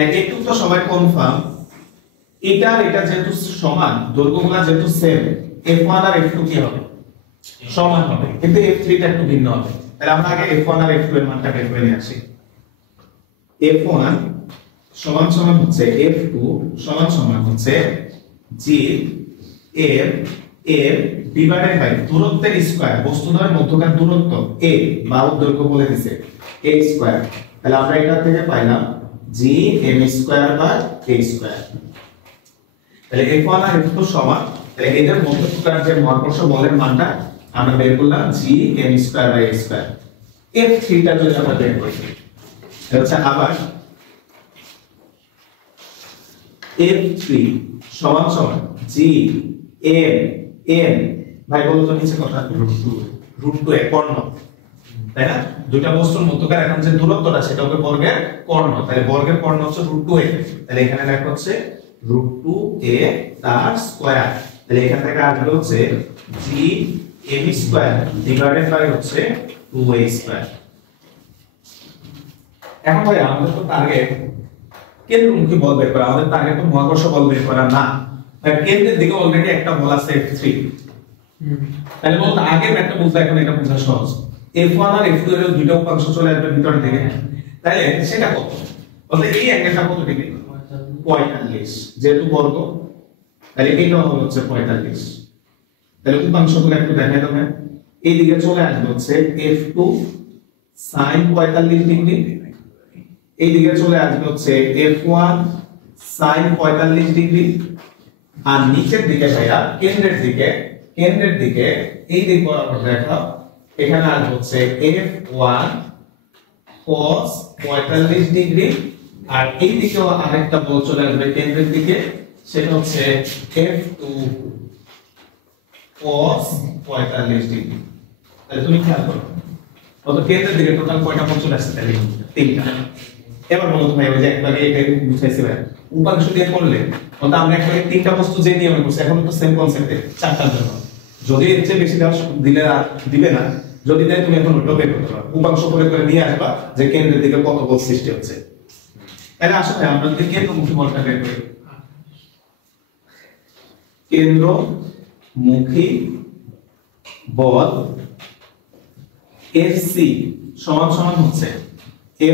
একটু তো সবাই কনফার্ম এটা এটা যেহেতু সমান দৈর্ঘ্যগুলো যেহেতু সেম f1 আর f2 কি হবে সমান হবে কিন্তু f3 টা একটু ভিন্ন হবে তাহলে আমরা আগে f1 আর f2 এর মানটা বের করে নিয়ে আসি f1 সমান সমান হচ্ছে f2 সমান সমান হচ্ছে g f f divided by দূরত্বের স্কয়ার বস্তুদ্বয়ের মধ্যকার দূরত্ব a বা দৈর্ঘ্য বলে দিয়েছে a স্কয়ার তাহলে আমরা এটা থেকে পাইলাম g m square by a square তাহলে f1 আর f2 সমান তাহলে এদের মধ্যকার যে মহাকর্ষ বলের মানটা আমরা বের করলাম g m square by a square f3 টা যদি আমরা বের করি এটা হচ্ছে আবার f3 সমান সমান g m n ভাই বলো তো নিচে কথা √2 এ কর্ণ তাই না দুইটা বস্তুর মধ্যকার এখন যে দূরত্বটা সেটা হবে বর্গের কর্ণ তাহলে বর্গের কর্ণ হচ্ছে √2a তাহলে এখানে লেখা হচ্ছে √2a তার স্কয়ার তাহলে এখান থেকে আসবে হচ্ছে g m square divided by হচ্ছে 2a স্কয়ার এখন ভাই আমাদের তো টার্গেট কেন্দ্রমুখী বল বের করা আমাদের টার্গেট তো মহাকর্ষ বল বের করা না কেন্দ্রের দিকে অলরেডি একটা বল আছে f3 তাহলে বলতে আগে ম্যাথটা বুঝতে এখন এটা বোঝা সহজ f1 আর f2 এর দুটো উপাংশ চলে আসবে ভিতর থেকে তাহলে সেটা কত বলতে এই অ্যাঙ্গেলটা কত ডিগ্রি 45 যেহেতু বর্গ তাহলে এটা হচ্ছে 45 তাহলে উপাংশগুলো একটু দেখাই দাও হ্যাঁ এই দিকে চলে আসবে হচ্ছে f2 sin 45 ডিগ্রি এই দিকে চলে আসবে হচ্ছে f1 sin 45 ডিগ্রি আর নিচের দিকে ভাইয়া কেন্দ্রের দিকে এই দিক বরাবর দেখাও এখানে আসবে হচ্ছে f1 cos 45 ডিগ্রি আর এই দিকেও আরেকটা বল চলে আসবে কেন্দ্রের দিকে সেটা হচ্ছে f2 cos 45 ডিগ্রি তাহলে তুমি খেয়াল করো কত কেন্দ্রের দিকে টোটাল কয়টা বল চলে আসছে তাহলে তিনটা এবার বলো তুমি ওই যে একবারে এটা বুঝাইছি ভাই উপাংশ দিয়ে করলে তখন আমরা একবারে তিনটা বস্তু যে নিয়মে করছি এখন তো সেম কনসেপ্টে চারটার জন্য যদি এর চেয়ে বেশি দেওয়া দিলে আর দিবে না যদি দেয় তুমি এখন ওটা বের করতে পারো উপাংশ করে নিয়ে আসবা যে কেন্দ্রের দিকে কত বল সৃষ্টি হচ্ছে তাহলে আসলে আমরা যদি কেন্দ্রমুখী বলটা বের করি কেন্দ্রমুখী বল FC সমান সমান হচ্ছে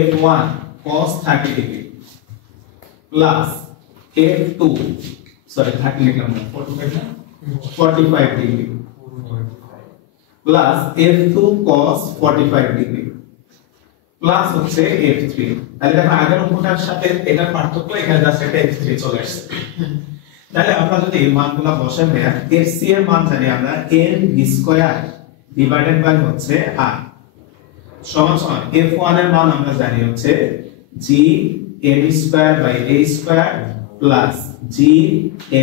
F1 cos 30 degree plus F2 sorry 30 লিখলাম না 45 degree plus F2 cos 45 degree plus হচ্ছে F3 তাহলে দেখো আগের অঙ্কটার সাথে এটার পার্থক্য এখানে জাস্ট একটা F3 চলে আসছে তাহলে আমরা যদি এই মানগুলো বসাই দেই FC এর মান জানি আমরা n v square divided by হচ্ছে r সমান সমান f1 এর মান আমরা জানি হচ্ছে g m square by a square plus g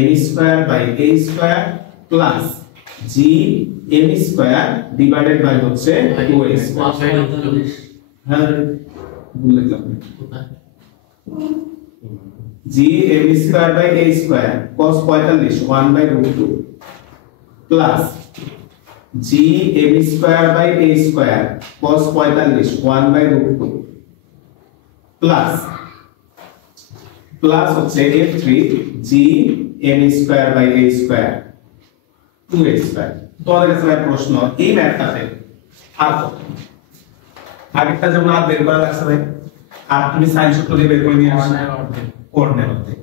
m square by a square plus g m square divided by হচ্ছে 2a স্কয়ার হ্যাঁ ভুল লিখলাম g m square by a square cos 45 1 by √2 plus g m square by a square cos 45 1 by √2 plus হচ্ছে f3 g m square by a square 2a square তোমাদের কাছে প্রশ্ন এই ম্যাথটাতে আর কত আরেকটা যেমন আর বের করা আছে ভাই আর তুমি সাইন সূত্র দিয়ে বের করে নিয়ে আসো কর্ণের মধ্যে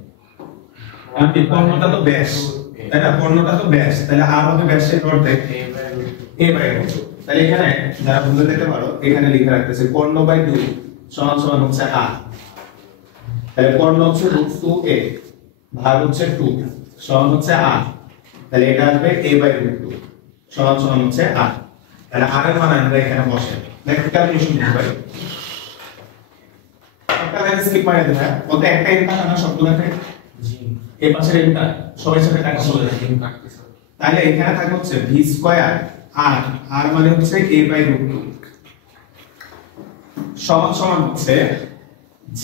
আর এই কর্ণটা তো ব্যাস তাই না কর্ণটা তো ব্যাস তাহলে আর হবে ব্যাসের অর্ধেক a বাই √2 তাহলে এখানে যারা বুঝে দিতে পারো এখানে লিখে রাখতেছে কর্ণ বাই 2 সমান সমান হচ্ছে r তাহলে কর্ণ হচ্ছে √2a ভাগ হচ্ছে 2 সমান হচ্ছে r তাহলে এটা আসবে a বাই √2 সমান সমান হচ্ছে r তাহলে r এর মান আমরা এখানে বসাই নেক্সট ক্যালকুলেশন করতে পারি একটা লাইন স্কিপ মারা দেব বলতে একটা এন্টা না সবগুলোতে জি এই পাশের এন্টা সবাই সাথে কাটা চলে যায় তাহলে এখানে থাকে হচ্ছে v স্কয়ার r r মানে হচ্ছে a বাই √2 সমান সমান হচ্ছে g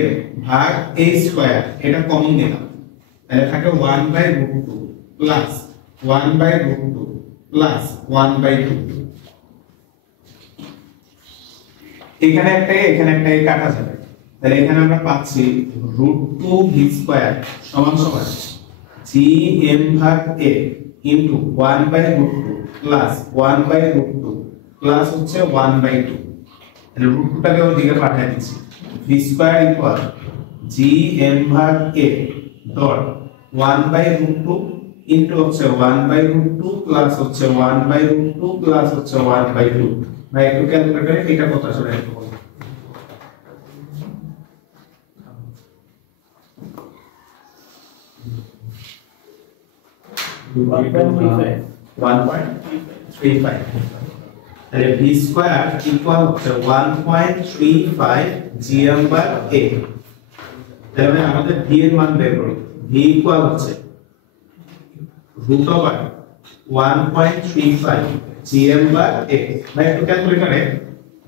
m ভাগ a স্কয়ার এটা কমন নিলাম তাহলে থাকে 1 by √2 plus 1 by √2 plus 1 by √2 এখানে একটা কাটা যাবে তাহলে এখানে আমরা পাচ্ছি √2 স্কয়ার সমান সমান gm/a ইনটু 1/√2 প্লাস 1/√2 প্লাস হচ্ছে 1/2। তাহলে √2টাকে ওদিকে পাঠিয়ে দিচ্ছি v square equal gm/a dot 1/√2 into হচ্ছে 1/√2 প্লাস হচ্ছে 1/√2 প্লাস হচ্ছে 1/2। ভাই একটু ক্যালকুলেটরে এটা কত আসলে একটু বলুন। 1.35 তাহলে v স্কয়ার ইকুয়াল হচ্ছে 1.35 gm/a। তাহলে আমাদের v এর মান বের করব। v ইকুয়াল হচ্ছে √1.35 gm/a। ভাই একটু ক্যালকুলেটরে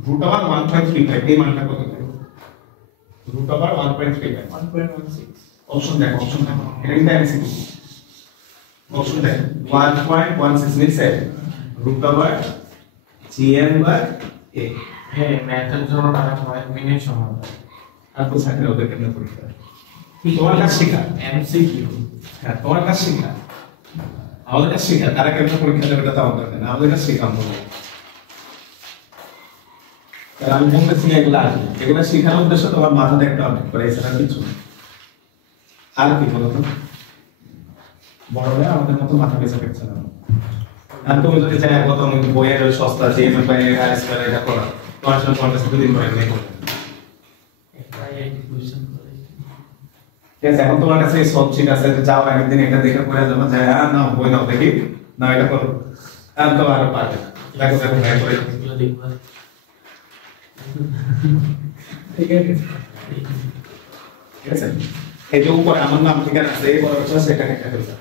√1.35 এই মানটা কত হবে? √1.35 অপশন দেখো এটা কিন্তু এমসিকিউ। অপশন দেখো 1.16 নিচে √gm/a। হ্যাঁ ম্যাথের জন্য টাকা হয় মিনিট সময় আর তো সাথে ওদের কেন পরীক্ষা তোমার কাছে শেখা এমসিকিউ। হ্যাঁ তোমার কাছে শেখা আমাদের কাছে শেখা তারা কেন পরীক্ষা দেবে তা আমাদের না আমাদের কাছে শেখা আমরা তাহলে আমি বলতেছি এগুলো আসবে এগুলো শেখার উদ্দেশ্য তোমার মাথাতে একটা অনেক করে এছাড়া কিছু না। আর কি বলতো বড় হয়ে আমাদের মতো মাথা পেঁচা পেঁচা না। আর তুমি যদি চাই কত বইয়ের সস্তা আছে এটা করা তোমার সাথে তোমার কাছে দুদিন পরে নেই ঠিক আছে। এখন তোমার কাছে সব ঠিক আছে যাও একদিন এটা দেখে পড়ে যাবো যে না বই নাও দেখি না এটা করো আর তো আরো পারবে না দেখো দেখো ভাই করে ঠিক আছে ঠিক আছে। এই যে উপরে আমার নাম ঠিকানা আছে এই বড় সেটা একটা ফেলতে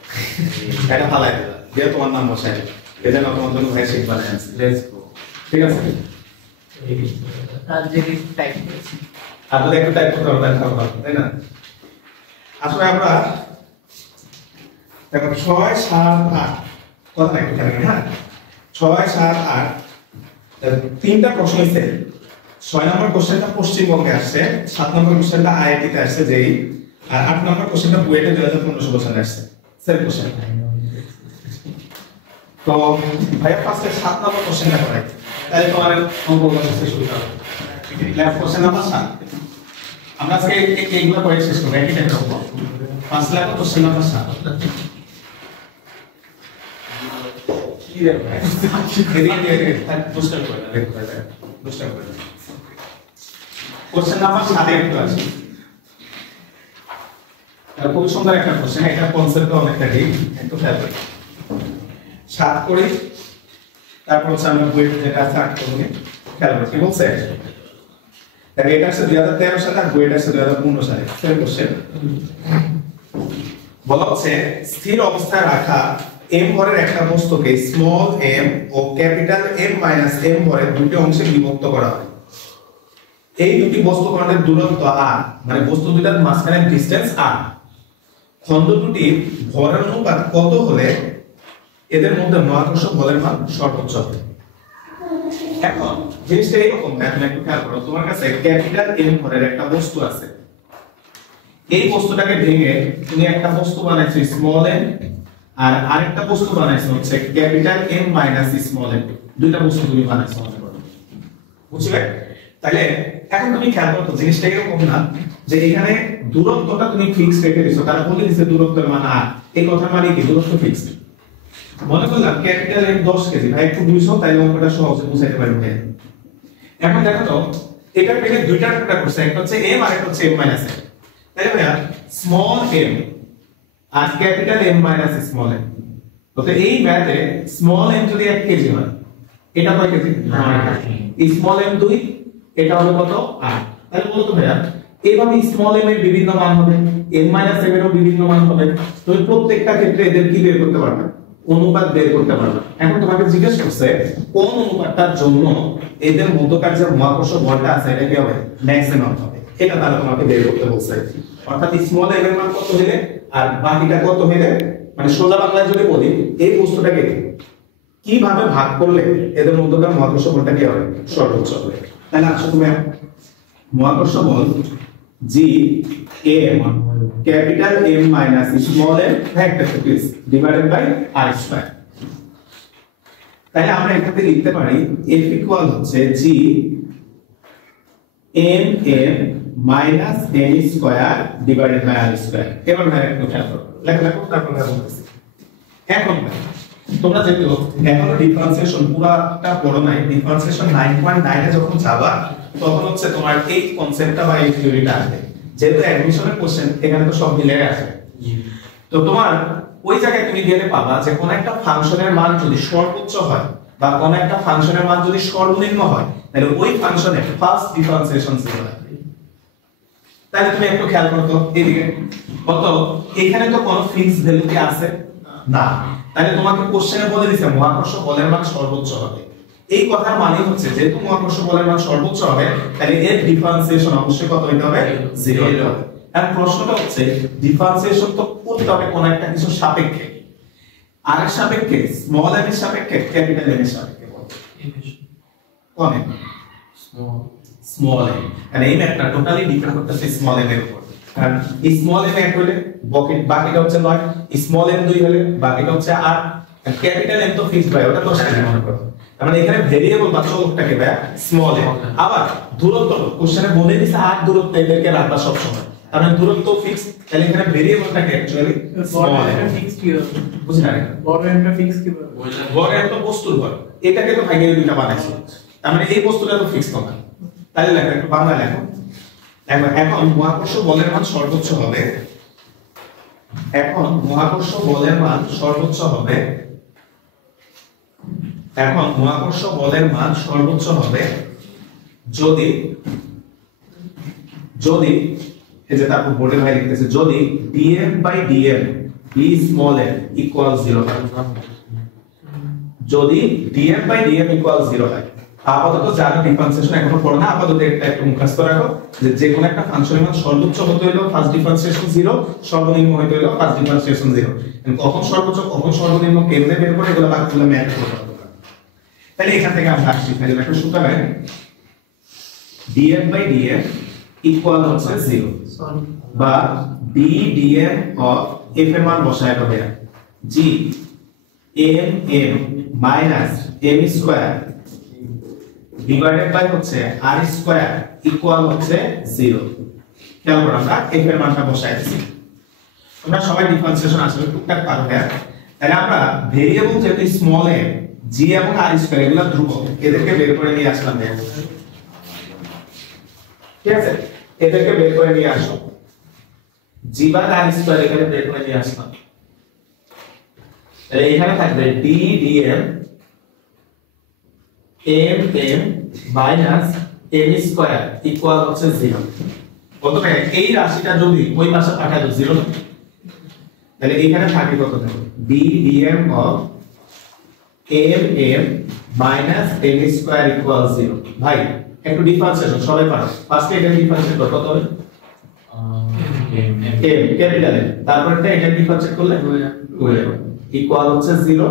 এটা ফালাই দিলা দিয়ে তোমার নাম বসাই এই জন্য তোমার জন্য ভাই শিখ বানাই আছে লেটস গো ঠিক আছে। আর যে টাইপ করেছি আপনাদের একটু টাইপ করতে হবে তাই না? আসলে আমরা দেখো 6 7 8 কত একটু খেয়াল করি হ্যাঁ 6 7 8 তিনটা প্রশ্ন হয়েছে। 6 নম্বর কোশ্চেনটা পশ্চিমবঙ্গে আসছে, 7 নম্বর কোশ্চেনটা আইআইটিতে আসছে যেই, আর 8 নম্বর কোশ্চেনটা বুয়েটে 2015 বছরে আসছে সেম কোশ্চেন। তো ভাইয়া ফার্স্টে 7 নম্বর কোশ্চেনটা করাই তাহলে তোমার অঙ্ক করতে শুরু করো। লেফট কোশ্চেন নাম্বার 7 আমরা আজকে এইগুলো করে শেষ করব একই টাইপের অঙ্ক। ফার্স্ট লেফট কোশ্চেন নাম্বার 7 কি রে ভাই এদিকে বুস্টার করে না দেখো বুস্টার করে কোশ্চেন নাম্বার 7 একটু আছে। আর খুব সুন্দর একটা কোশ্চেন, এটা কনসেপ্ট অনেকটা ঠিক, একটু খেয়াল করি 7 করি তারপর হচ্ছে আমরা বইটা যেটা আছে 8 করব খেয়াল করি কি বলছে। তাহলে এটা আছে 2013 সালে আর বইটা আছে 2015 সালে সেম কোশ্চেন। বলা হচ্ছে স্থির অবস্থায় রাখা m ভরের একটা বস্তুকে স্মল m ও ক্যাপিটাল M মাইনাস m ভরের দুটি অংশে বিভক্ত করা হয়। এই দুটি বস্তু খণ্ডের দূরত্ব r, মানে বস্তু দুটার মাঝখানের ডিসটেন্স r। খণ্ড দুটির ভরের অনুপাত কত হলে এদের মধ্যে মহাকর্ষ বলের মান সর্বোচ্চ হবে। এখন জিনিসটা এরকম দেখো একটু খেয়াল করো, তোমার কাছে ক্যাপিটাল M ভরের একটা বস্তু আছে, এই বস্তুটাকে ভেঙে তুমি একটা বস্তু বানাইছো স্মল m আর আরেকটা বস্তু বানাইছো হচ্ছে capital M minus small m, দুইটা বস্তু তুমি বানাইছো মনে করো, বুঝলে? তাহলে এখন তুমি খেয়াল করো জিনিসটা এরকম না যে এখানে দূরত্বটা তুমি ফিক্স রেখে দিছো, তারা বলে দিছে দূরত্বের মান r, এই কথার মানে কি দূরত্ব ফিক্সড। মনে করলাম ক্যাপিটাল M 10 কেজি, ভাই একটু বুঝছো তাইলে অঙ্কটা সহজে বুঝাইতে পারবে। এখন দেখো তো এটা পেলে দুইটা টুকরা করছে, একটা হচ্ছে m আর একটা হচ্ছে m মাইনাস m। তাই ভাইয়া স্মল m আর capital M minus small m, তো এই ম্যাথে স্মল m যদি 1 কেজি হয় এটা কয় কেজি? 9 কেজি। স্মল m 2 এটা হবে কত? 8। তাহলে বলতো ভাইয়া এইভাবে স্মল m এর বিভিন্ন মান হবে, m মাইনাস m এরও বিভিন্ন মান হবে, তুমি প্রত্যেকটা ক্ষেত্রে এদের কি বের করতে পারবে? অনুপাত বের করতে পারবে। এখন তোমাকে জিজ্ঞেস করছে কোন অনুপাতটার জন্য এদের মধ্যকার যে মহাকর্ষ বলটা আছে এটা কি হবে? ম্যাক্সিমাম হবে। এটা তাহলে তোমাকে বের করতে বলছে, অর্থাৎ স্মল m এর মান কত হলে আর বাকিটা কত হলে, মানে সোজা বাংলায় যদি বলি এই বস্তুটাকে কিভাবে ভাগ করলে এদের মধ্যকার মহাকর্ষ বলটা কি হবে? সর্বোচ্চ হবে। তাহলে আসো তুমি মহাকর্ষ বল G M capital M minus small M vector space divided by R square. তাহলে আমরা এখান থেকে লিখতে পারি f ইকুয়াল হচ্ছে G M M minus M square divided by R square. এবার ভাই একটু খেয়াল করো, লেখা তারপর আমরা বলতেছি। এখন তোমরা যেহেতু এখনো ডিফারেন্সিয়েশন পুরাটা পড়ো নাই, ডিফারেন্সিয়েশন 9.9 এ যখন যাবা তখন হচ্ছে তোমার এই কনসেপ্টটা বা এই থিওরিটা আসবে। যেহেতু অ্যাডমিশনের কোশ্চেন এখানে তো সব মিলে আসে, তো তোমার ওই জায়গায় তুমি গেলে পাবা যে কোন একটা ফাংশনের মান যদি সর্বোচ্চ হয় বা কোন একটা ফাংশনের মান যদি সর্বনিম্ন হয় তাহলে ওই ফাংশনের ফার্স্ট ডিফারেন্সিয়েশন জিরো হয়। তাহলে তুমি একটু খেয়াল করো তো এদিকে কত, এখানে তো কোনো ফিক্সড ভ্যালু কি আছে না, তাহলে তোমাকে কোশ্চেনে বলে দিছে মহাকর্ষ বলের মান সর্বোচ্চ হবে। এই কথার মানে হচ্ছে যেহেতু মহাকর্ষ বলের মান সর্বোচ্চ হবে তাহলে এর ডিফারেন্সিয়েশন অবশ্যই কত হইতে হবে, জিরো হইতে হবে। আর প্রশ্নটা হচ্ছে ডিফারেন্সিয়েশন তো করতে হবে কোন একটা কিছু সাপেক্ষে, আর এর সাপেক্ষে স্মল এম এর সাপেক্ষে ক্যাপিটাল এম এর সাপেক্ষে কোন স্মল এম, আর এই ম্যাপটা টোটালি ডিপেন্ড করতেছে স্মল এম এর উপর। কারণ স্মল এম এক হলে বাকিটা হচ্ছে 9, স্মল এম 2 হলে বাকিটা হচ্ছে 8, ক্যাপিটাল এম তো ফিক্সড ভাই ওটা 10 টাকা মনে করো। তার মানে এখানে ভেরিয়েবল বা চলকটাকে ভাই স্মল এম। আবার দূরত্ব কোশ্চেনে বলে দিছে 8 দূরত্ব এদেরকে রাখবা সব সময়, তার মানে দূরত্ব ফিক্স, তাহলে এখানে ভেরিয়েবলটাকে অ্যাকচুয়ালি স্মল এম ফিক্স কি হবে বুঝছেন? না বড় এমটা ফিক্স কি হবে, বড় এম তো বস্তুর ভর, এটাকে তো ভাঙিয়ে দুইটা বানাইছে, তার মানে এই বস্তুটা তো ফিক্স না। তাহলে লেখা একটু বাংলা লেখো। এখন মহাকর্ষ বলের মান সর্বোচ্চ হবে, এখন মহাকর্ষ বলের মান সর্বোচ্চ হবে, এখন মহাকর্ষ বলের মান সর্বোচ্চ হবে যদি যদি এই যে তারপর বোর্ডে ভাই লিখতেছে যদি dm by dm b small m equal 0 হয়, যদি dm বাই dm ইকুয়াল 0 হয়। আপাতত যারা ডিফারেন্সিয়েশন এখনো পড়ো না আপাতত এটা একটু মুখস্থ রাখো যে যে কোন একটা ফাংশনের মান সর্বোচ্চ হতে হলো ফার্স্ট ডিফারেন্সিয়েশন 0, সর্বনিম্ন হতে হলো ফার্স্ট ডিফারেন্সিয়েশন 0। কখন সর্বোচ্চ কখন সর্বনিম্ন কেমনে বের করে এগুলো বাকিগুলো ম্যাথ করতে হবে। তাহলে এখান থেকে আমরা আসছি, তাহলে একটা সূত্র আছে dm বাই dm ইকুয়াল হচ্ছে 0 বা d dm অফ f এর মান বসায় হবে g m m minus m square divided by হচ্ছে r স্কয়ার ইকুয়াল হচ্ছে 0। খেয়াল করো আমরা f এর মানটা বসায় দিছি, তোমরা সবাই ডিফারেন্সিয়েশন আসলে টুকটাক পারবে। তাহলে আমরা ভেরিয়েবল যেহেতু স্মল m g এবং r স্কয়ার এগুলো ধ্রুবক, এদেরকে বের করে নিয়ে আসলাম, ঠিক আছে? এদেরকে বের করে নিয়ে আসো, g বাই r স্কয়ার এখানে বের করে নিয়ে আসলাম, তাহলে এখানে থাকবে d dm m m minus m square equal হচ্ছে 0। কত ভাই এই রাশিটা যদি ওই পাশে পাঠায় দাও 0 না, তাহলে এখানে থাকে কত থাকবে d dm of m m minus m square equal 0। ভাই একটু ডিফারেন্সিয়েশন সবাই পারো, ফার্স্টে এটা ডিফারেন্সিয়েট করো, কত হবে m ক্যাপিটাল m, তারপরটা এটা ডিফারেন্সিয়েট করলে 2m ইকুয়াল হচ্ছে 0,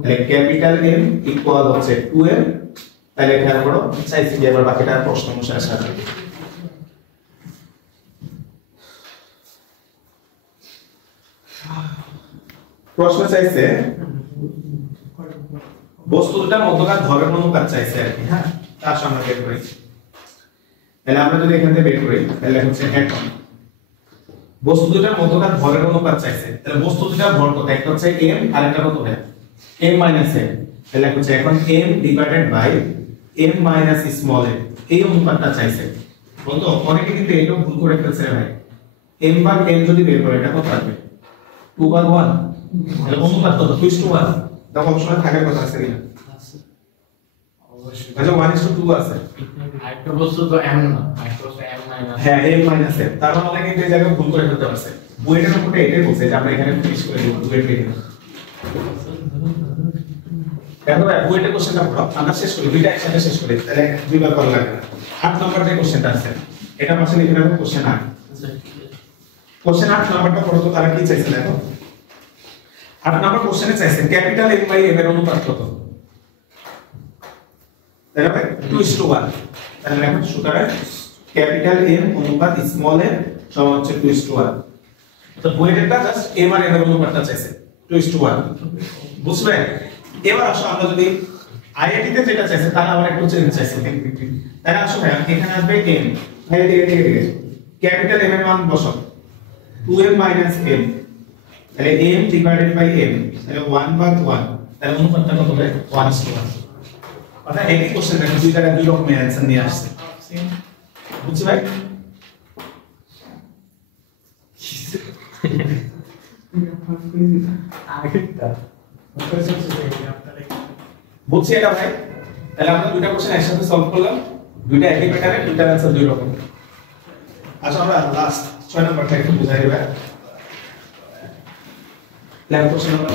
তাহলে ক্যাপিটাল m ইকুয়াল হচ্ছে 2m। তাহলে খেয়াল করো চাইছি যে এবার বাকিটা প্রশ্ন অনুসারে সাজাবো। প্রশ্ন চাইছে বস্তু দুটার মধ্যকার ভরের অনুপাত চাইছে আর কি, হ্যাঁ তার সামনে বের করি। তাহলে আমরা যদি এখান থেকে বের করি তাহলে হচ্ছে এখন বস্তু দুটার মধ্যকার ভরের অনুপাত চাইছে, তাহলে বস্তু দুটার ভর কত, একটা হচ্ছে m আর একটা কত হবে m মাইনাস m, তাহলে হচ্ছে এখন m divided by m minus small m, এই অনুপাতটা চাইছে। বলতো অনেকে কিন্তু এটাও ভুল করে ফেলছে ভাই, m ভাগ n যদি বের করে এটা কত আসবে 2 ভাগ 1, তাহলে অনুপাত কত 2:1, দেখো অপশনে থাকার কথা আছে কিনা অবশ্যই, আচ্ছা 1:2 আছে, আরেকটা বস্তু তো m না, আরেকটা হচ্ছে m মাইনাস, হ্যাঁ m মাইনাস m, তার মানে অনেকে এই জায়গায় ভুল করে ফেলতে পারছে। বইয়ের উপরে এটাই বলছে যে আমরা এখানে ফিনিশ করে দেব বইয়ের পেজে। দেখো ভাই বইয়ের কোশ্চেনটা পড়ো, আমরা শেষ করি দুইটা একসাথে শেষ করি, তাহলে দুইবার করা লাগবে না। 8 নম্বর যে কোশ্চেনটা আছে এটা পাশে লিখে রাখো কোশ্চেন 8। কোশ্চেন 8 নম্বরটা পড়ো তো তারা কি চাইছে দেখো। 8 নম্বর কোশ্চেনে চাইছে ক্যাপিটাল M বাই M এর অনুপাত কত, তাহলে ভাই 2:1, তাহলে এখন সুতরাং ক্যাপিটাল এম অনুপাত স্মল এম সমান হচ্ছে 2:1। তো বুয়েটেরটা জাস্ট এম আর এম এর অনুপাতটা চাইছে 2:1, বুঝবেন? এবার আসো আমরা যদি আইআইটি তে যেটা চাইছে তার আবার একটু চেঞ্জ চাইছে, তাহলে আসো ভাই এখানে আসবে এম, ক্যাপিটাল এম এর মান বসাও 2m মাইনাস m, তাহলে m ডিভাইডেড বাই m, তাহলে 1/1, তাহলে অনুপাতটা কত হবে 1:1। অর্থাৎ একই কোশ্চেন দেখো দুই জায়গায় দুই রকমের অ্যানসার নিয়ে আসছে, বুঝছো ভাই? বুঝছি এটা ভাই? তাহলে আমরা দুইটা কোশ্চেন একসাথে সলভ করলাম, দুইটা একই প্যাটার্নে, দুইটার অ্যানসার দুই রকম। আচ্ছা আমরা লাস্ট 6 নাম্বারটা একটু বুঝাই দিবা। ল্যাব কোশ্চেন নাম্বার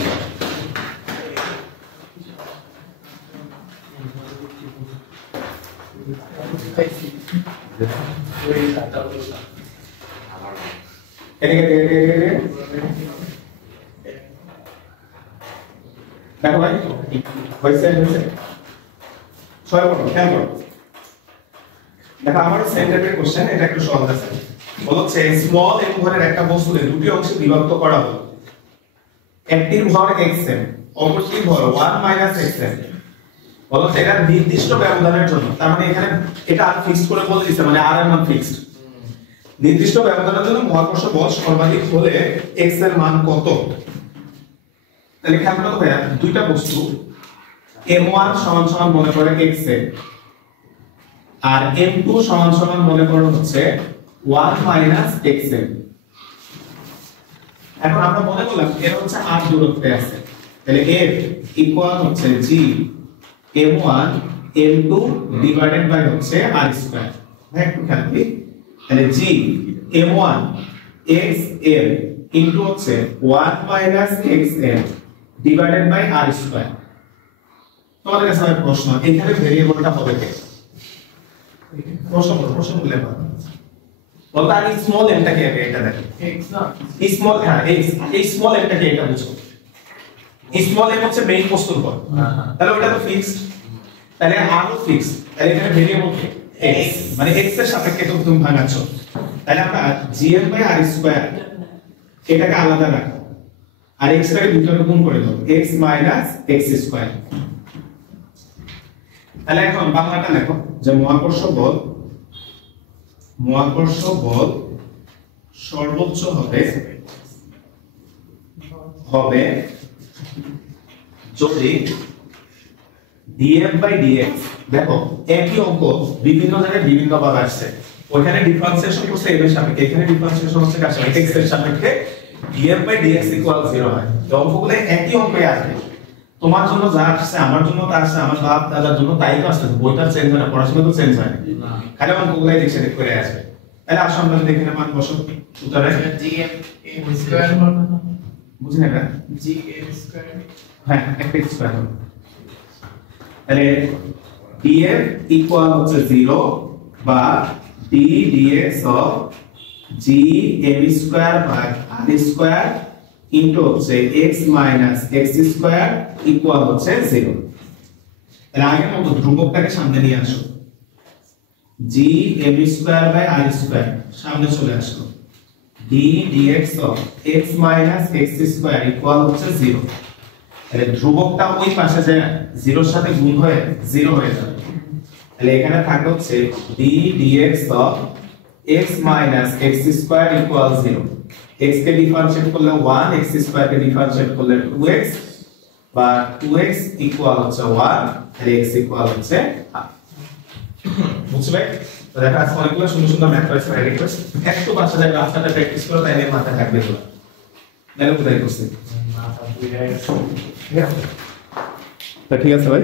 দেখো ভাই হয়েছে ছয় করো, খেয়াল করো। দেখো আমার সেন্টারের কোশ্চেন, এটা একটু সহজ আছে। বলছে স্মল এম ঘরের একটা বস্তুকে দুটি অংশে বিভক্ত করা হলো, একটির ভর xm অপরটির ভর 1 - xm। বলছে এটা নির্দিষ্ট ব্যবধানের জন্য, তার মানে এখানে এটা আর ফিক্সড করে বলে দিয়েছে, মানে আর এর মান ফিক্সড। নির্দিষ্ট ব্যবধানের জন্য মহাকর্ষ বল সর্বাধিক হলে x এর মান কত? তাহলে খেয়াল করো ভাইয়া, দুইটা বস্তু m1 সমান সমান মনে করে xm আর m2 সমান সমান মনে করো হচ্ছে 1 - xm। এখন আমরা মনে করলাম এর হচ্ছে r দূরত্বে আছে, তাহলে f ইকুয়াল হচ্ছে g m1 m2 divided by হচ্ছে r স্কয়ার। ভাই একটু খেয়াল করি, তাহলে g m1 xm ইনটু হচ্ছে 1 - xm divided by r square. তোমাদের কাছে একটা প্রশ্ন, এখানে ভেরিয়েবলটা হবে কি? প্রশ্ন বলে পারো বলতে আর স্মল এমটা কি আগে এটা দেখো x না স্মল, হ্যাঁ এই স্মল এমটা কি এটা বুঝো। স্মল এম হচ্ছে মেইন বস্তুর ভর, তাহলে ওটা তো ফিক্সড, তাহলে আরও ফিক্সড, তাহলে এখানে ভেরিয়েবল x মানে x এর সাপেক্ষে তো তুমি ভাঙাচ্ছো, তাহলে আমরা gm বাই r স্কয়ার এটাকে আলাদা রাখো আর x টাকে ভিতরে গুণ করে দাও x মাইনাস x স্কয়ার। তাহলে এখন বাংলাটা দেখো যে মহাকর্ষ বল সর্বোচ্চ হবে যদি df বাই dx, দেখো একই অঙ্ক বিভিন্ন জায়গায় বিভিন্ন ভাবে আসছে, ওখানে ডিফারেন্সিয়েশন করছে এর সাপেক্ষে, এখানে ডিফারেন্সিয়েশন হচ্ছে কার সাপেক্ষে x এর সাপেক্ষে, df বাই dx ইকুয়াল 0 হয়। এই অঙ্কগুলো একই অঙ্কই আসবে, তোমার জন্য যা আসছে আমার জন্য তা আসছে, আমার বাপ দাদার জন্য তাই তো আসছে, বইটা চেঞ্জ হয় না, পড়াশোনা তো চেঞ্জ হয় না, খালি অঙ্কগুলাই দেখে করে আসবে। তাহলে আসো আমরা যদি এখানে মান বসো উত্তরে gm স্কয়ার বুঝছেন এটা gm স্কয়ার, হ্যাঁ একটা স্কয়ার হবে, তাহলে df ইকুয়াল হচ্ছে 0 বা d dx of gm square ভাগ r স্কয়ার ইনটু হচ্ছে x minus x square equal হচ্ছে 0। তাহলে আগের মতো ধ্রুবকটাকে সামনে নিয়ে আসো, gm square by r square সামনে চলে আসলো, d dx of x minus x square equal হচ্ছে 0। তাহলে ধ্রুবকটা ওই পাশে যে 0 এর সাথে গুণ হয়ে 0 হয়ে যাবে, তাহলে এখানে থাকে হচ্ছে d dx of x minus x square equal 0। x K differentiate করলে 1, x স্কয়ার কে ডিফারেন্সিয়েট করলে 2x বা 2x ইকুয়াল হচ্ছে 1, তাহলে x ইকুয়াল হচ্ছে half। বুঝলে? তো দেখা আছে অনেকগুলো সুন্দর সুন্দর ম্যাথ আছে, ভাই রিকোয়েস্ট একটু বাসা যায় রাস্তাটা প্র্যাকটিস করো, তাইলে মাথা থাকবে তো। নালে কোথায় করছিস? মাথা বুঝাই গেছে। ঠিক আছে ভাই।